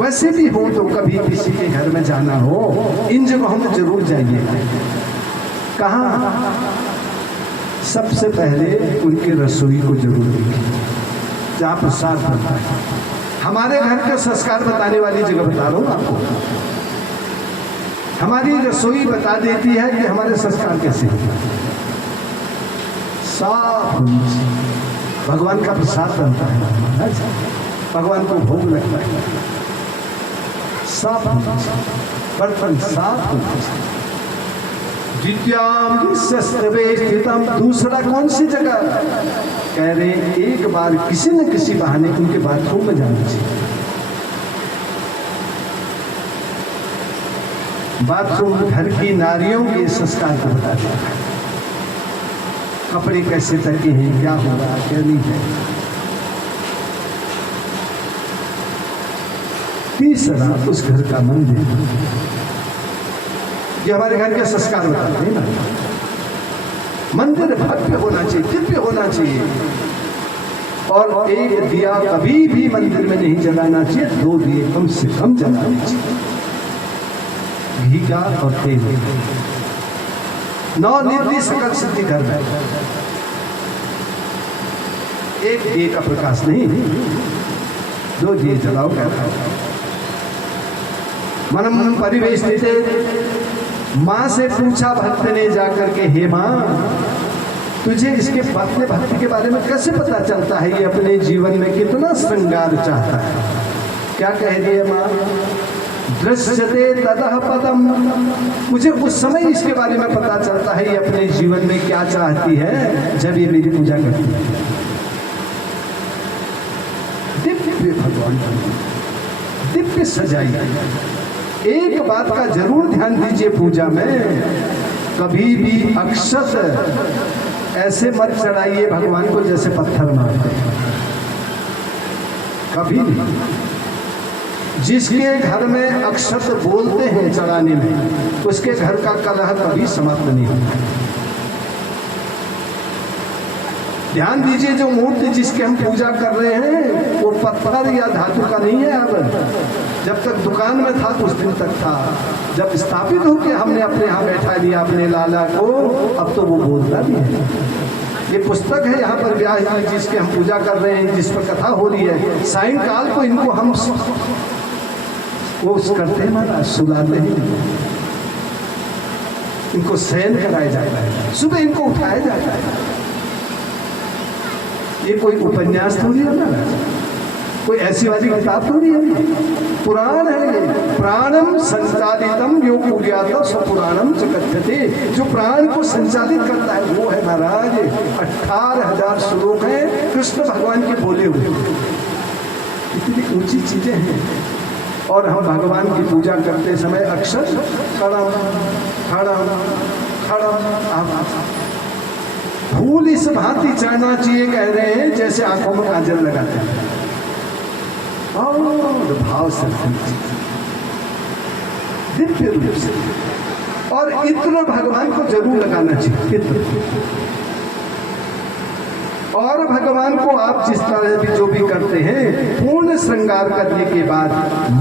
वैसे भी हो तो कभी किसी के घर में जाना हो, इन जगहों में जरूर जाइए। कहाँ? सबसे पहले उनके रसोई को जरूर देखिए, जहाँ प्रसाद बनता है। हमारे घर का संस्कार बताने वाली जगह बता रहा हूँ आपको। हमारी रसोई बता देती है कि हमारे संस्कार कैसे हैं। साफ भगवान का प्रसाद बनता है, भगवान को भोग लगता है, साफ बर्तन साफ होना चाहिए। दूसरा कौन सी जगह? कह रहे एक बार किसी न किसी बहाने उनके बाथरूम में जाना चाहिए। बाथरूम घर की नारियों के संस्कार को बताता है। कपड़े कैसे तके हैं, क्या होगा क्या नहीं है। तीसरा उस घर का मंदिर, ये हमारे घर के संस्कार बताते हैं ना। मंदिर भव्य होना चाहिए, दिव्य होना चाहिए, और एक दिया कभी भी मंदिर में नहीं जलाना चाहिए, 2 दिए कम से कम जलाने चाहिए, घी का और तेल। 9 निधि सकल सिद्धि घर में एक दिए का प्रकाश नहीं, 2 दिए जलाओ। मनम परिवेष्टिते, माँ से पूछा भक्त ने जाकर के, हे माँ तुझे इसके अपने भक्ति के बारे में कैसे पता चलता है, ये अपने जीवन में कितना श्रृंगार चाहता है? क्या कह दिया माँ? दृश्यते ततः पदम, मुझे उस समय इसके बारे में पता चलता है ये अपने जीवन में क्या चाहती है जब ये मेरी पूजा करती है। दिव्य भगवान, दिव्य सजाई। एक बात का जरूर ध्यान दीजिए, पूजा में कभी भी अक्षत ऐसे मत चढ़ाइए भगवान को जैसे पत्थर मारते हैं, कभी नहीं। जिसके घर में अक्षत बोलते हैं चढ़ाने में, उसके घर का कलह कभी समाप्त नहीं होता। ध्यान दीजिए, जो मूर्ति जिसकी हम पूजा कर रहे हैं वो पत्थर या धातु का नहीं है। अब जब तक दुकान में था तो उस दिन तक था, जब स्थापित हो के हमने अपने यहाँ बैठा लिया अपने लाला को, अब तो वो बोलता भी है। ये पुस्तक है यहाँ पर व्यास जी जिसकी हम पूजा कर रहे हैं, जिस पर कथा हो रही है। सायंकाल को इनको हम वो करते हैं महाराज, सुलाते हैं, इनको शयन कराया जाता है, सुबह इनको उठाया जाता है। ये कोई उपन्यास थोड़ी है ना, कोई ऐसी वाली किताब थोड़ी है, पुराण है ये। प्राणम संचालितम यो कुर्यात स्वपुराणम च कथ्यते। जो प्राण को संचालित करता है वो है महाराज। 18,000 श्लोक हैं कृष्ण भगवान के बोले हुए, इतनी ऊंची चीजें हैं। और हम भगवान की पूजा करते समय अक्षर खड़म खड़म खड़म आवाज, फूल इस भांति चढ़ना चाहिए कह रहे हैं जैसे आंखों में काजल लगाते हैं, और भाव से दिव्य रूप से। और इत्र भगवान को जरूर लगाना चाहिए, इत्र। और भगवान को आप जिस तरह भी जो भी करते हैं, पूर्ण श्रृंगार करने के बाद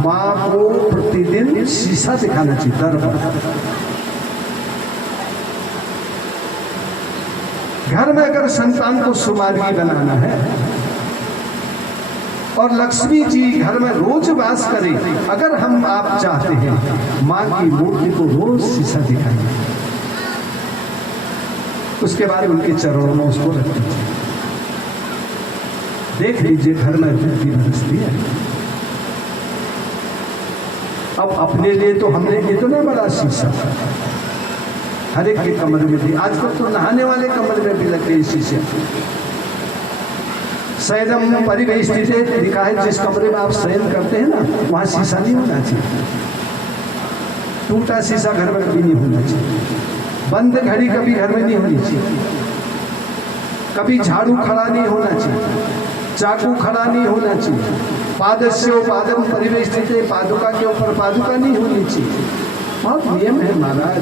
माँ को प्रतिदिन शीशा दिखाना चाहिए, दर्पण। घर में अगर संतान को सुमार्गी बनाना है और लक्ष्मी जी घर में रोज वास करें, अगर हम आप चाहते हैं, माँ की मूर्ति को रोज शीशा दिखाइए, उसके बाद उनके चरणों में उसको रख दीजिए। देख लीजिए घर में वृद्धि बरसती है। अब अपने लिए तो हमने इतना बड़ा शीशा हर एक के कमरे में भी, आजकल तो नहाने वाले कमरे में भी लगे शीशे। शयनम परिवेष्टिते लिखा है, जिस कमरे में आप शयन करते हैं ना वहां शीशा नहीं होना चाहिए। टूटा शीशा घर में कभी नहीं होना चाहिए। बंद घड़ी कभी घर में नहीं होनी चाहिए। कभी झाड़ू खड़ा नहीं होना चाहिए। चाकू खड़ा नहीं होना चाहिए। पादस्यो पादम परिवेष्टिते, पादुका के ऊपर पादुका नहीं होनी चाहिए। बहुत नियम है महाराज।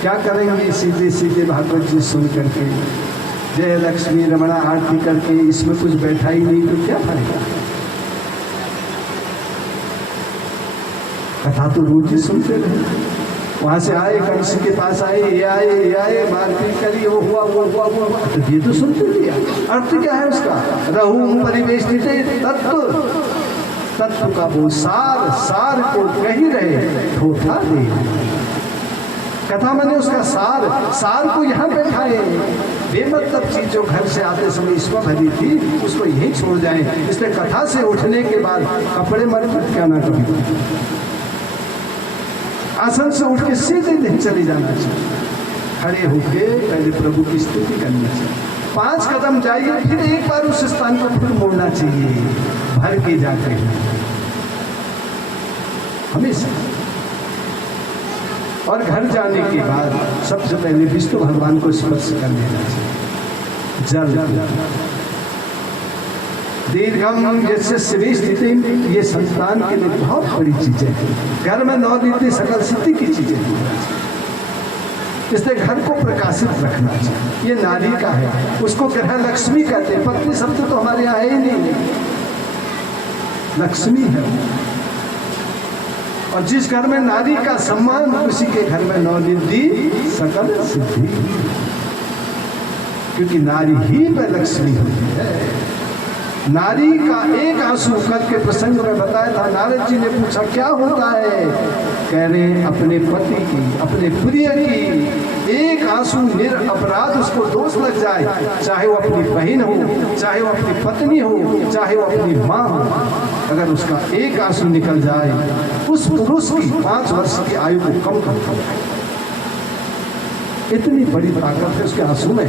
क्या करेंगे सीधे सीधे भागवत जी सुन करके, जय लक्ष्मी रमणा आरती करके, इसमें कुछ बैठा ही नहीं तो क्या फायदा। कथा तो रोज ही सुनते रहे। वहां से आए, कंस के पास आए, ये आए, मारपीट करी, वो हुआ, तो ये तो सुनते लिया। अर्थ क्या है उसका? रहू परिवेष्टित तत्व का वो सार को कही रहे ठोठा दे। कथा मैंने उसका सार को यहाँ बैठाए। बेमतलब चीज जो घर से आते समय ईश्वर भरी थी उसको यही छोड़ जाए। इसलिए कथा से उठने के बाद कपड़े मत क्या कभी, आसन से उठ के सीधे नहीं चले जाना चाहिए। खड़े होके पहले प्रभु की स्तुति करनी चाहिए। 5 कदम जाइए, फिर एक बार उस स्थान को फिर मोड़ना चाहिए, भर के जाके हमेशा। और घर जाने के बाद सबसे पहले विष्णु भगवान को स्पर्श कर लेना चाहिए। जल दीर्घम जैसे श्री स्थिति, ये संतान के लिए बहुत बड़ी चीजें हैं। घर में 9 रीति सकल सिद्धि की चीजें हैं, इसलिए घर को प्रकाशित रखना चाहिए। ये नारी का है, उसको ग्रह लक्ष्मी कहते हैं। पत्नी शब्द तो हमारे यहाँ है ही नहीं, लक्ष्मी है। और जिस घर में नारी का सम्मान, उसी के घर में 9 रिद्धि सकल सिद्धि, क्योंकि नारी ही में लक्ष्मी होती है। नारी का एक आंसू, कल के प्रसंग में बताया था, नारद जी ने पूछा क्या होता है, कह रहे अपने पति की, अपने प्रिय की एक आंसू निरपराध उसको दोष लग जाए, चाहे वो अपनी बहन हो, चाहे वो अपनी पत्नी हो, चाहे वो अपनी माँ हो, अगर उसका एक आंसू निकल जाए, उस पुरुष की 5 वर्ष की आयु को कम करता है। इतनी बड़ी ताकत है उसके आंसू में।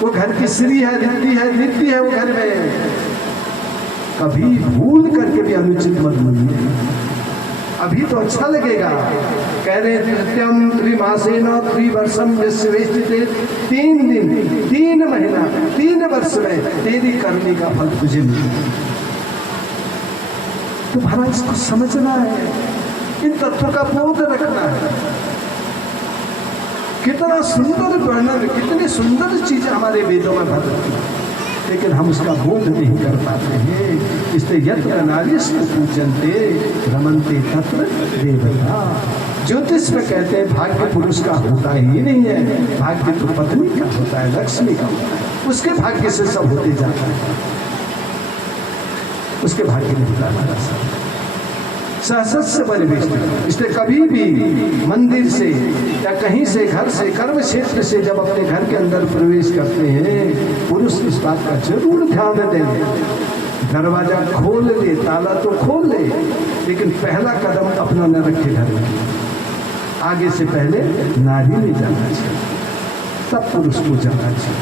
वो घर की श्री है, रिद्धि है वो घर में। कभी भूल करके भी अनुचित मत बोलिए। अभी तो अच्छा लगेगा। कह रहे नित्यम त्रिमासेन त्रिवर्षम यस्वेष्टिते, 3 दिन 3 महीना 3 वर्ष में तेरी करने का फल तुझे मिलेगा। तुम्हारा इसको समझना है, इन तत्वों का बोध रखना है। कितना सुंदर वर्णन, कितनी सुंदर चीजें हमारे वेदों में भर रखी हैं, लेकिन हम उसका बोध नहीं कर पाते हैं। इसलिए यत्र नारीष्ट पूजन्ते रमन्ते तत्र देवता। ज्योतिष में कहते हैं भाग्य पुरुष का होता ही नहीं है, भाग्य तो पत्नी का होता है, लक्ष्मी का होता है। उसके भाग्य से सब होते जाता है, उसके भाग्य में होता हमारा सब सहसस्य परिवेष्टित। इसलिए कभी भी मंदिर से या कहीं से, घर से, कर्म क्षेत्र से जब अपने घर के अंदर प्रवेश करते हैं, पुरुष इस बात का जरूर ध्यान दें। दरवाजा खोल ले, ताला तो खोल ले, लेकिन पहला कदम अपना न रखे घर में। आगे से पहले नारी नहीं जाना चाहिए, तब पुरुष को जाना चाहिए।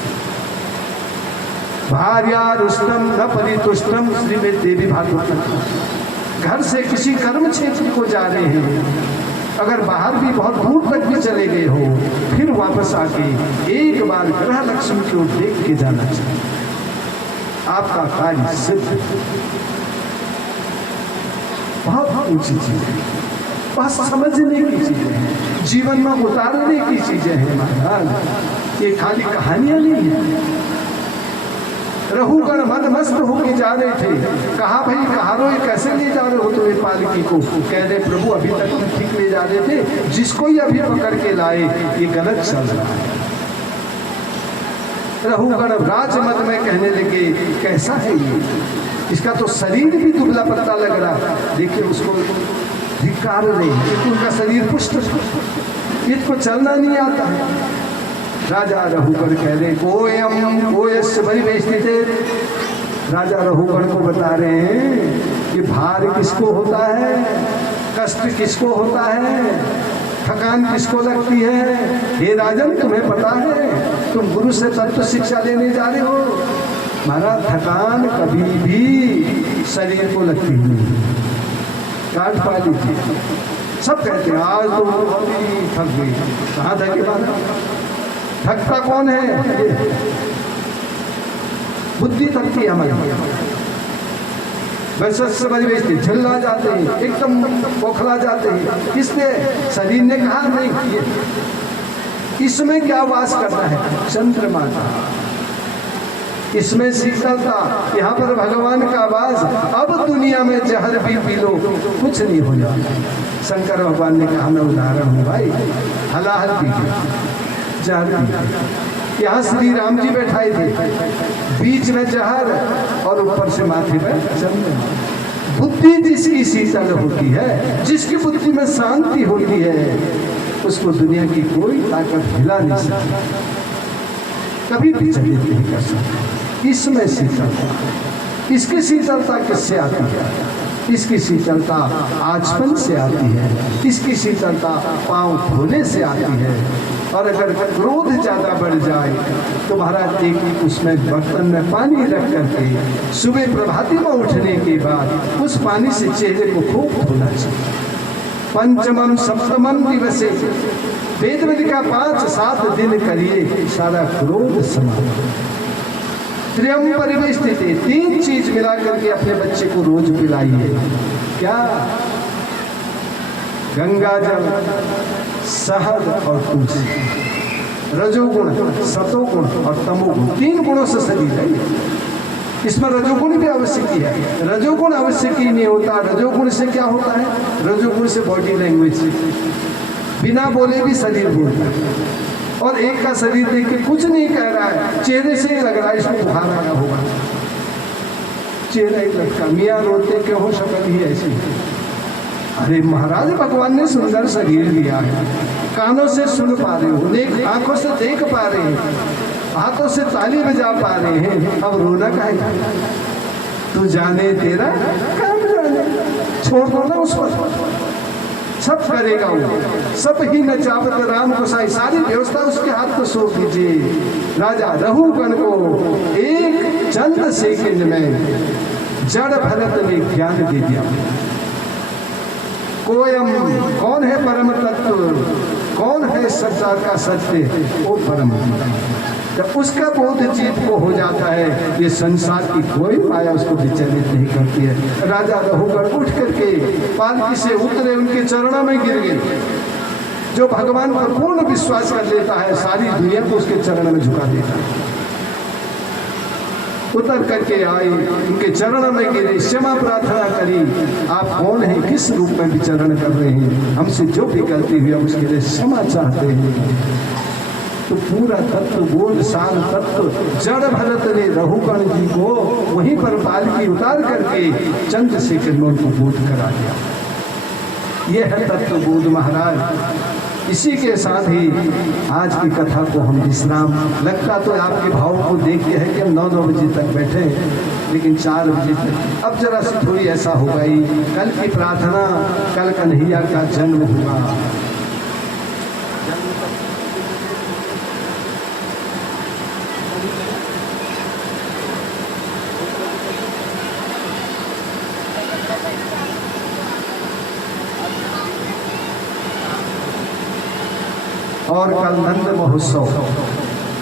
भार्या रुष्टम न परितुष्टम, श्रीमद् देवी भागवत। घर से किसी कर्म क्षेत्र को जा रहे हैं, अगर बाहर भी बहुत दूर तक भी चले गए हो, फिर वापस आके एक बार ग्रह लक्ष्मी की ओर देख के जाना चाहिए, आपका कार्य सिद्ध। बहुत ऊंची चीज है, बस समझने की चीजें हैं, जीवन में उतारने की चीजें हैं महाराज। ये खाली कहानियां नहीं है। रघुगण मद मस्त होके जा रहे थे, कहा भाई कहारो ये कैसे ले जा रहे हो तुम्हें पालकी को? कह रहे प्रभु अभी तक तुम ठीक ले जा रहे थे, जिसको ही अभी पकड़ के लाए ये गलत चल रहा है। रघुगण राजमद में कहने लगे कैसा है ये, इसका तो शरीर भी दुबला पतला लग रहा, देखिए उसको धिक्कार रहे, उनका शरीर पुष्ट, इसको चलना नहीं आता है। राजा रघुगण कह रहे कोयम कोयस्य परिवेष्टिते। राजा रघुगण को बता रहे हैं कि भार किसको होता है, कष्ट किसको होता है, थकान किसको लगती है। हे राजन तुम्हें पता है, तुम गुरु से तत्व शिक्षा लेने जा रहे हो। महाराज थकान कभी भी शरीर को लगती नहीं, काट पा लीजिए। सब कहते हैं आज तो थक गई, कहाँ थके बात, थकता कौन है? बुद्धि थकती है हमारी। वैसे परिवेश झल्ला जाते हैं, एकदम बौखला जाते हैं। इसलिए शरीर ने कहा नहीं, इसमें क्या वास करना है? चंद्रमा का, इसमें शीतलता, यहाँ पर भगवान का वास। अब दुनिया में जहर भी पी लो कुछ नहीं हो जाता। शंकर भगवान ने कहा मैं उदाहरण हूँ भाई, हलाहल पी जहर। यहाँ श्री राम जी बैठाए थे, बीच में जहर और ऊपर से माथे पर चंद्रमा। बुद्धि जिसकी शीतल होती है, जिसकी बुद्धि में शांति होती है, उसको दुनिया की कोई ताकत हिला नहीं सकती, कभी भी चलित नहीं कर सकती। इसमें शीतलता, इसकी शीतलता किससे आती है? इसकी शीतलता आचमन से आती है, इसकी शीतलता पांव धोने से आती है। और अगर क्रोध ज्यादा बढ़ जाए तो महाराज एक उसमें बर्तन में पानी रख करके सुबह प्रभाती में उठने के बाद उस पानी से चेहरे को खूब धोना चाहिए। पंचमम सप्तमम दिवसे, वेद में लिखा 5-7 दिन करिए सारा क्रोध समाप्त। त्र्यम परिवेष्टित, 3 चीज मिला करके अपने बच्चे को रोज पिलाइए। क्या? गंगा जल, शहद और तुलसी। रजोगुण, सतोगुण और तमोगुण, 3 गुणों से शरीर है। इसमें रजोगुण भी आवश्यक है। रजोगुण आवश्यक ही नहीं होता। रजोगुण से क्या होता है? रजोगुण से बॉडी लैंग्वेज, बिना बोले भी शरीर बोलता है। और एक का शरीर देख के कुछ नहीं कह रहा है, चेहरे से ही लग रहा है इसको बुखार आया होगा। चेहरा ही लगता, मियाँ रोते क्यों हो, शक्ल ही ऐसी। अरे महाराज भगवान ने सुंदर शरीर दिया है, कानों से सुन पा रहे हो, आंखों से देख पा रहे हैं, हाथों से ताली बजा पा रहे हैं, अब रोना काहे? तू जाने तेरा काम जाने, छोड़ दो ना उस पर, सब करेगा वो, सब ही नचावत राम गोसाई, सारी व्यवस्था उसके हाथ को सौंप दीजिए। राजा रघुगण को एक चंद सेकंड में जड़ भरत ने ज्ञान दे दिया। कोयम, कौन है परम तत्व, कौन है संसार का सत्य? वो परम। जब उसका बोध जीव को हो जाता है, ये संसार की कोई माया उसको विचलित नहीं करती है। राजा रघुगण उठ करके पालकी से उतरे, उनके चरणों में गिर गए। जो भगवान पर पूर्ण विश्वास कर लेता है, सारी दुनिया को उसके चरण में झुका देता है। उतर करके आए, उनके चरण में गिरे, क्षमा प्रार्थना करी। आप कौन हैं, किस रूप में विचरण कर रहे हैं, हमसे जो भी गलती हुई हम उसके लिए क्षमा चाहते हैं। तो पूरा तत्व बोध शान तत्व जड़ भरत ने रघुगण जी को वहीं पर पालकी उतार करके चंद्रशेखर ने उनको बोध करा दिया। ये है तत्व बोध महाराज। इसी के साथ ही आज की कथा को हम विश्राम, लगता तो आपके भाव को देख के है कि हम 9 बजे तक बैठे, लेकिन 4 बजे तक अब जरा सी थोड़ी ऐसा हो गई। कल की प्रार्थना, कल कन्हैया का जन्म हुआ। और कल नंद महोत्सव,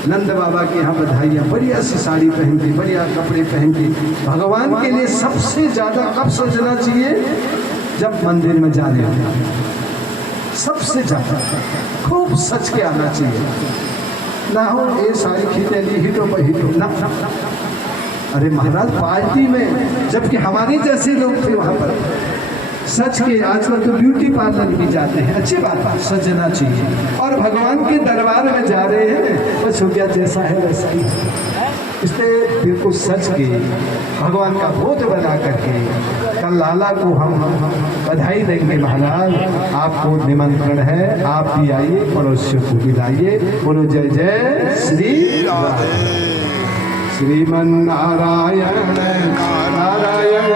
नंद बाबा के यहाँ बधाइयाँ, बढ़िया सी साड़ी पहन के, बढ़िया कपड़े पहन के। भगवान के लिए सबसे ज्यादा कब सजना चाहिए, जब मंदिर में जा रहे हो, सबसे ज्यादा खूब सच के आना चाहिए। ना हो ये साड़ी खींचे ली, हिटो पर हिटो ना। अरे महाराज पार्टी में, जबकि हमारे जैसे लोग थे वहां पर सच के। आजकल तो ब्यूटी पार्लर भी जाते हैं, अच्छी बात, सजना चाहिए। और भगवान के दरबार में जा रहे हैं, बस हो गया जैसा है वैसा ही। इसलिए बिल्कुल सच के भगवान का बोध बना करके कल लाला को हम बधाई देंगे। महाराज आपको निमंत्रण है, आप भी आइए, पड़ोसियों को बुलाइए। बोलो जय जय श्री राधे। श्रीमन नारायण नारायण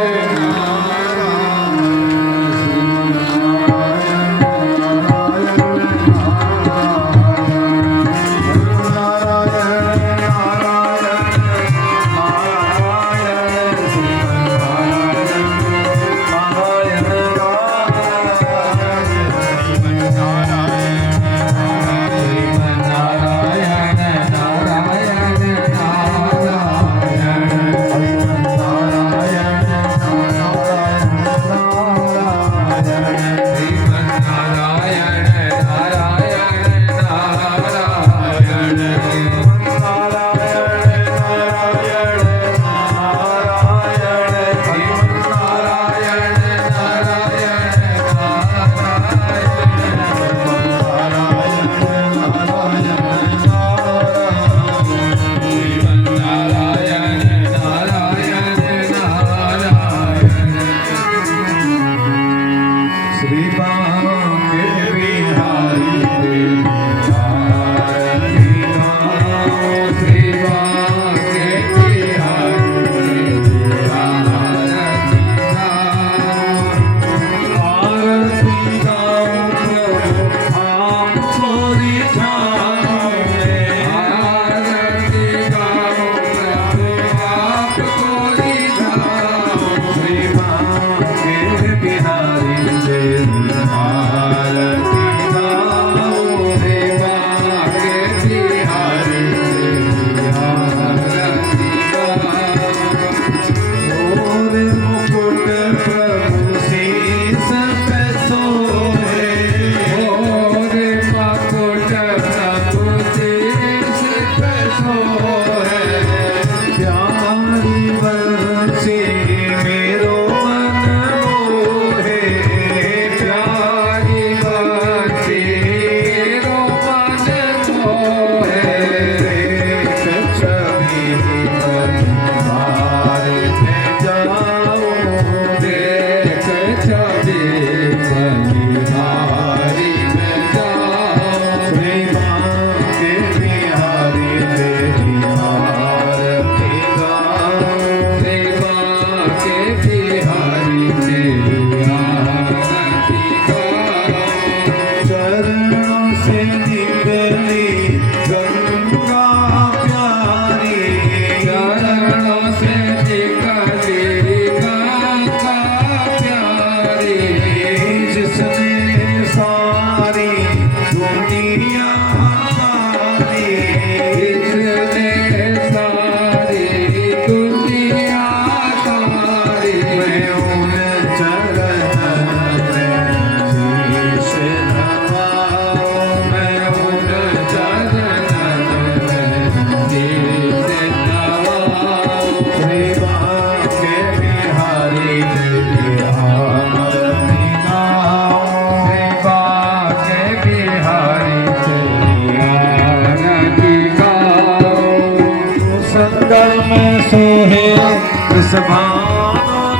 दास भानो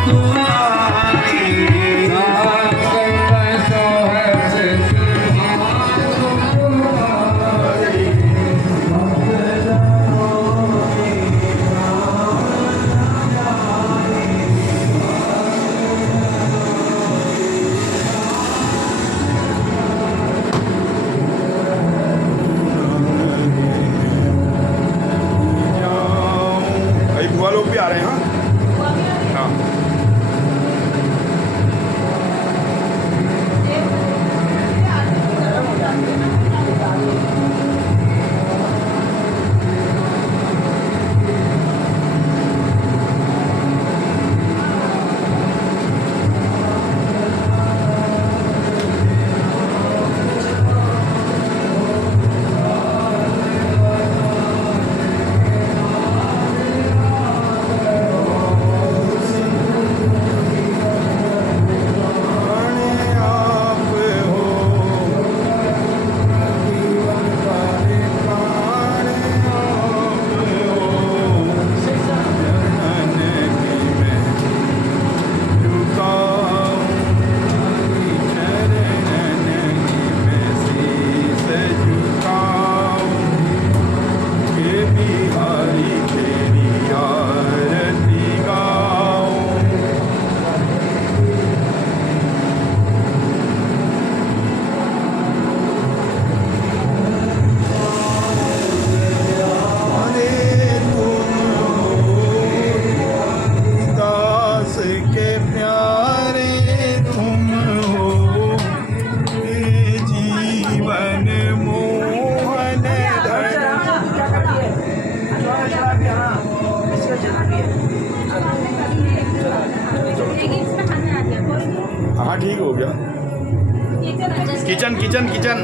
दुलारी नाम करता सो है भाई बुआ लोग भी आ रहे हैं। हाँ हाँ ठीक हो गया। किचन किचन किचन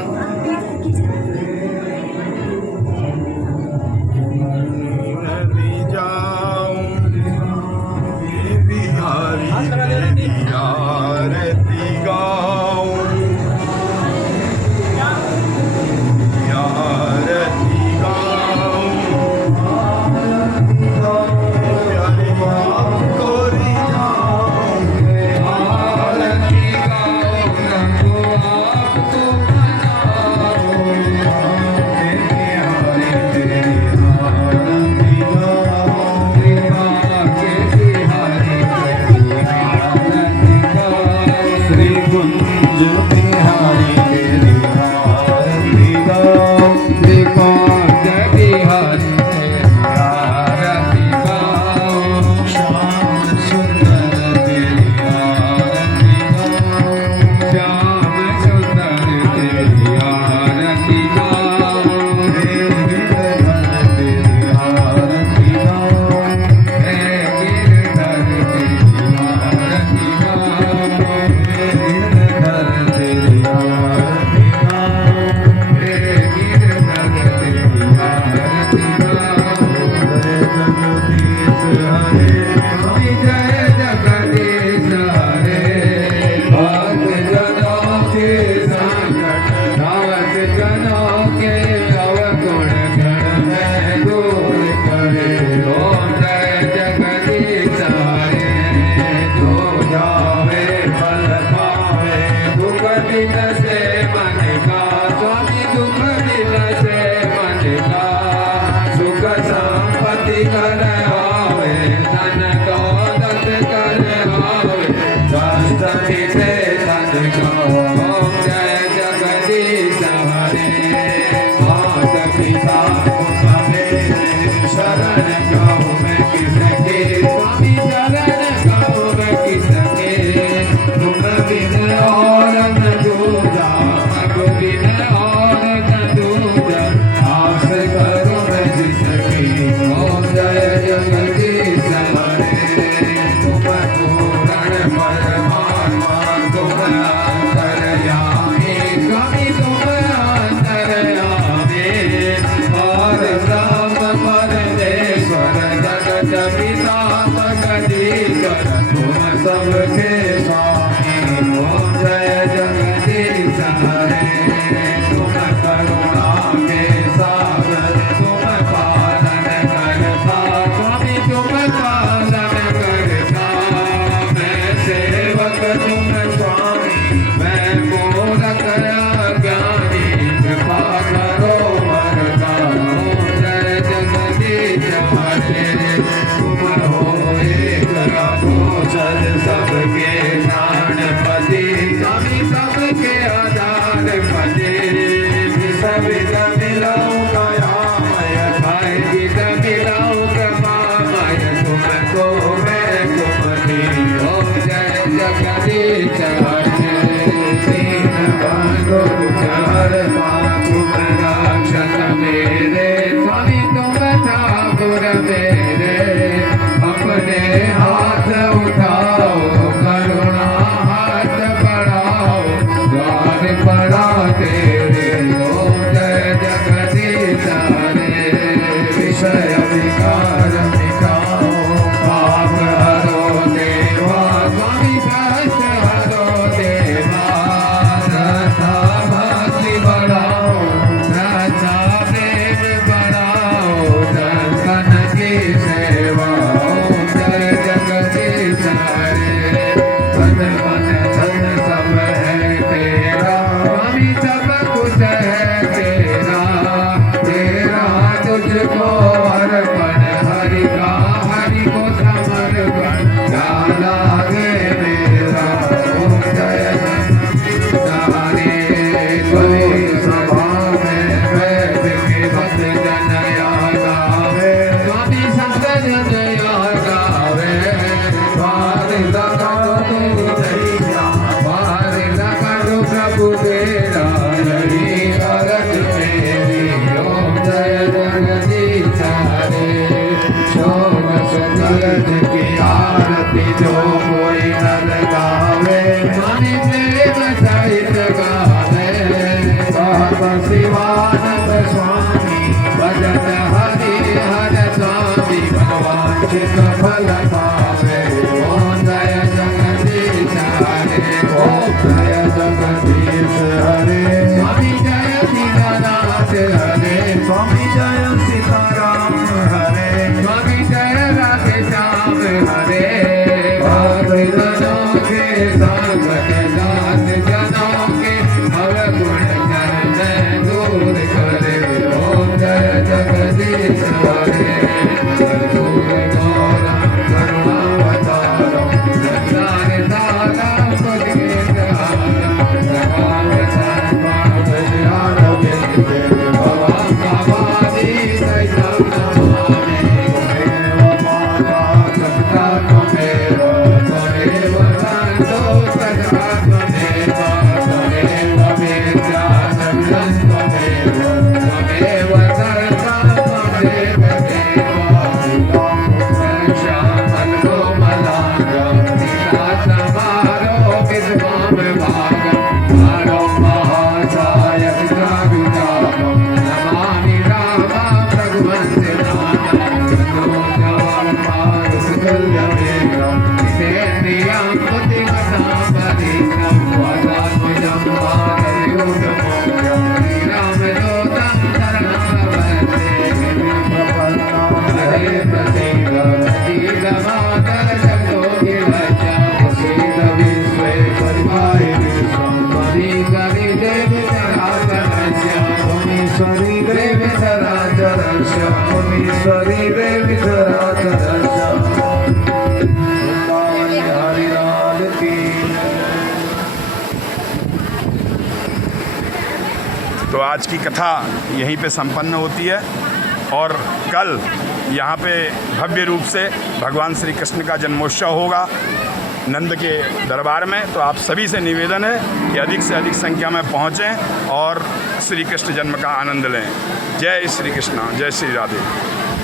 विद मिलाऊं कयामय खाए विद मिलाऊं कमामय तुमको मैं कुमति ओम जय जगदीश हरे दीन बंधु चार तुम राक्षस मेरे स्वामी तुम ठाकुर मेरे अपने हाथ उठाओ करुणा हाथ बढ़ाओ द्वार पड़ा तेरे ओम जय जगदीश हरे विषय विकार मिटाओ पाप हरो देवा स्वामी कष्ट हरो देवा रसा भक्ति बढ़ाओ रसा प्रेम बढ़ाओ दर्शन की सेवा ओम जय जगदीश हरे धन मन धन सब है तेरा स्वामी सब कुछ है तेरा तेरा तुझको अर्पण हरि का हरि को समर्पण क्या लागे मेरा ओम जय जगदीश हरे कोई सभा में बैठ के भक्त जन गावे स्वामी संत जन गावे पार लगा तू नैया पार लगा दो प्रभु तेरा हरि अरज मेरी ओम जय जगदीश हरे शोक सुगंध की आरती जो कोई न लगावे स्वामी प्रेम सहित गावे बाबा शिवानंद स्वामी भजन हरि हर स्वामी भगवान चित फल पावे ओम जय जगदीश हरे ओम जय जगदीश हरे स्वामी जय दीनानाथ हरे स्वामी जय सीताराम हरे स्वामी जय राधे श्याम हरे भक्तजनों के संगत जात जनों के अवगुण जन दूर करे ओम जय जगदीश हरे दूर गौरम करुणावतारम संसार सारम पतित हारम भगवान सर्वं भजयारविंदे भवां भवानी सहितं नमामि त्वमेव माता पिता त्वमेव त्वमेव बन्धो सखा त्वमेव त्वमेव विद्या सर्वं त्वमेव त्वमेव सर्वं त्वमेव देवा श्यामलो मलांगं सीता समारो विद्वां भागं मारो महासाय पिताविदामं नमामि रामं रघुवंशे नाथं तनोजवं मारुतुल्यवेगं जितेन्द्रियं बुद्धिमतां वरिष्ठं वातात्मजं वानरयूथमोऽयं श्रीरामदूतं शरणं वन्दे हरे प्रसीद प्रसीद मातर जगदोऽपि वैद्य प्रसीद विश्वेश्वरि माहि विश्वं त्वमीश्वरि देवि चराचरस्य त्वमीश्वरि देवि चराचरस्य त्वमीश्वरि देवि चराचरस्य वृंदावन हरि लाल की तो आज की कथा यहीं पे संपन्न होती है और कल यहाँ पे भव्य रूप से भगवान श्री कृष्ण का जन्मोत्सव होगा नंद के दरबार में। तो आप सभी से निवेदन है कि अधिक से अधिक संख्या में पहुँचें और श्री कृष्ण जन्म का आनंद लें। जय श्री कृष्ण, जय श्री राधे।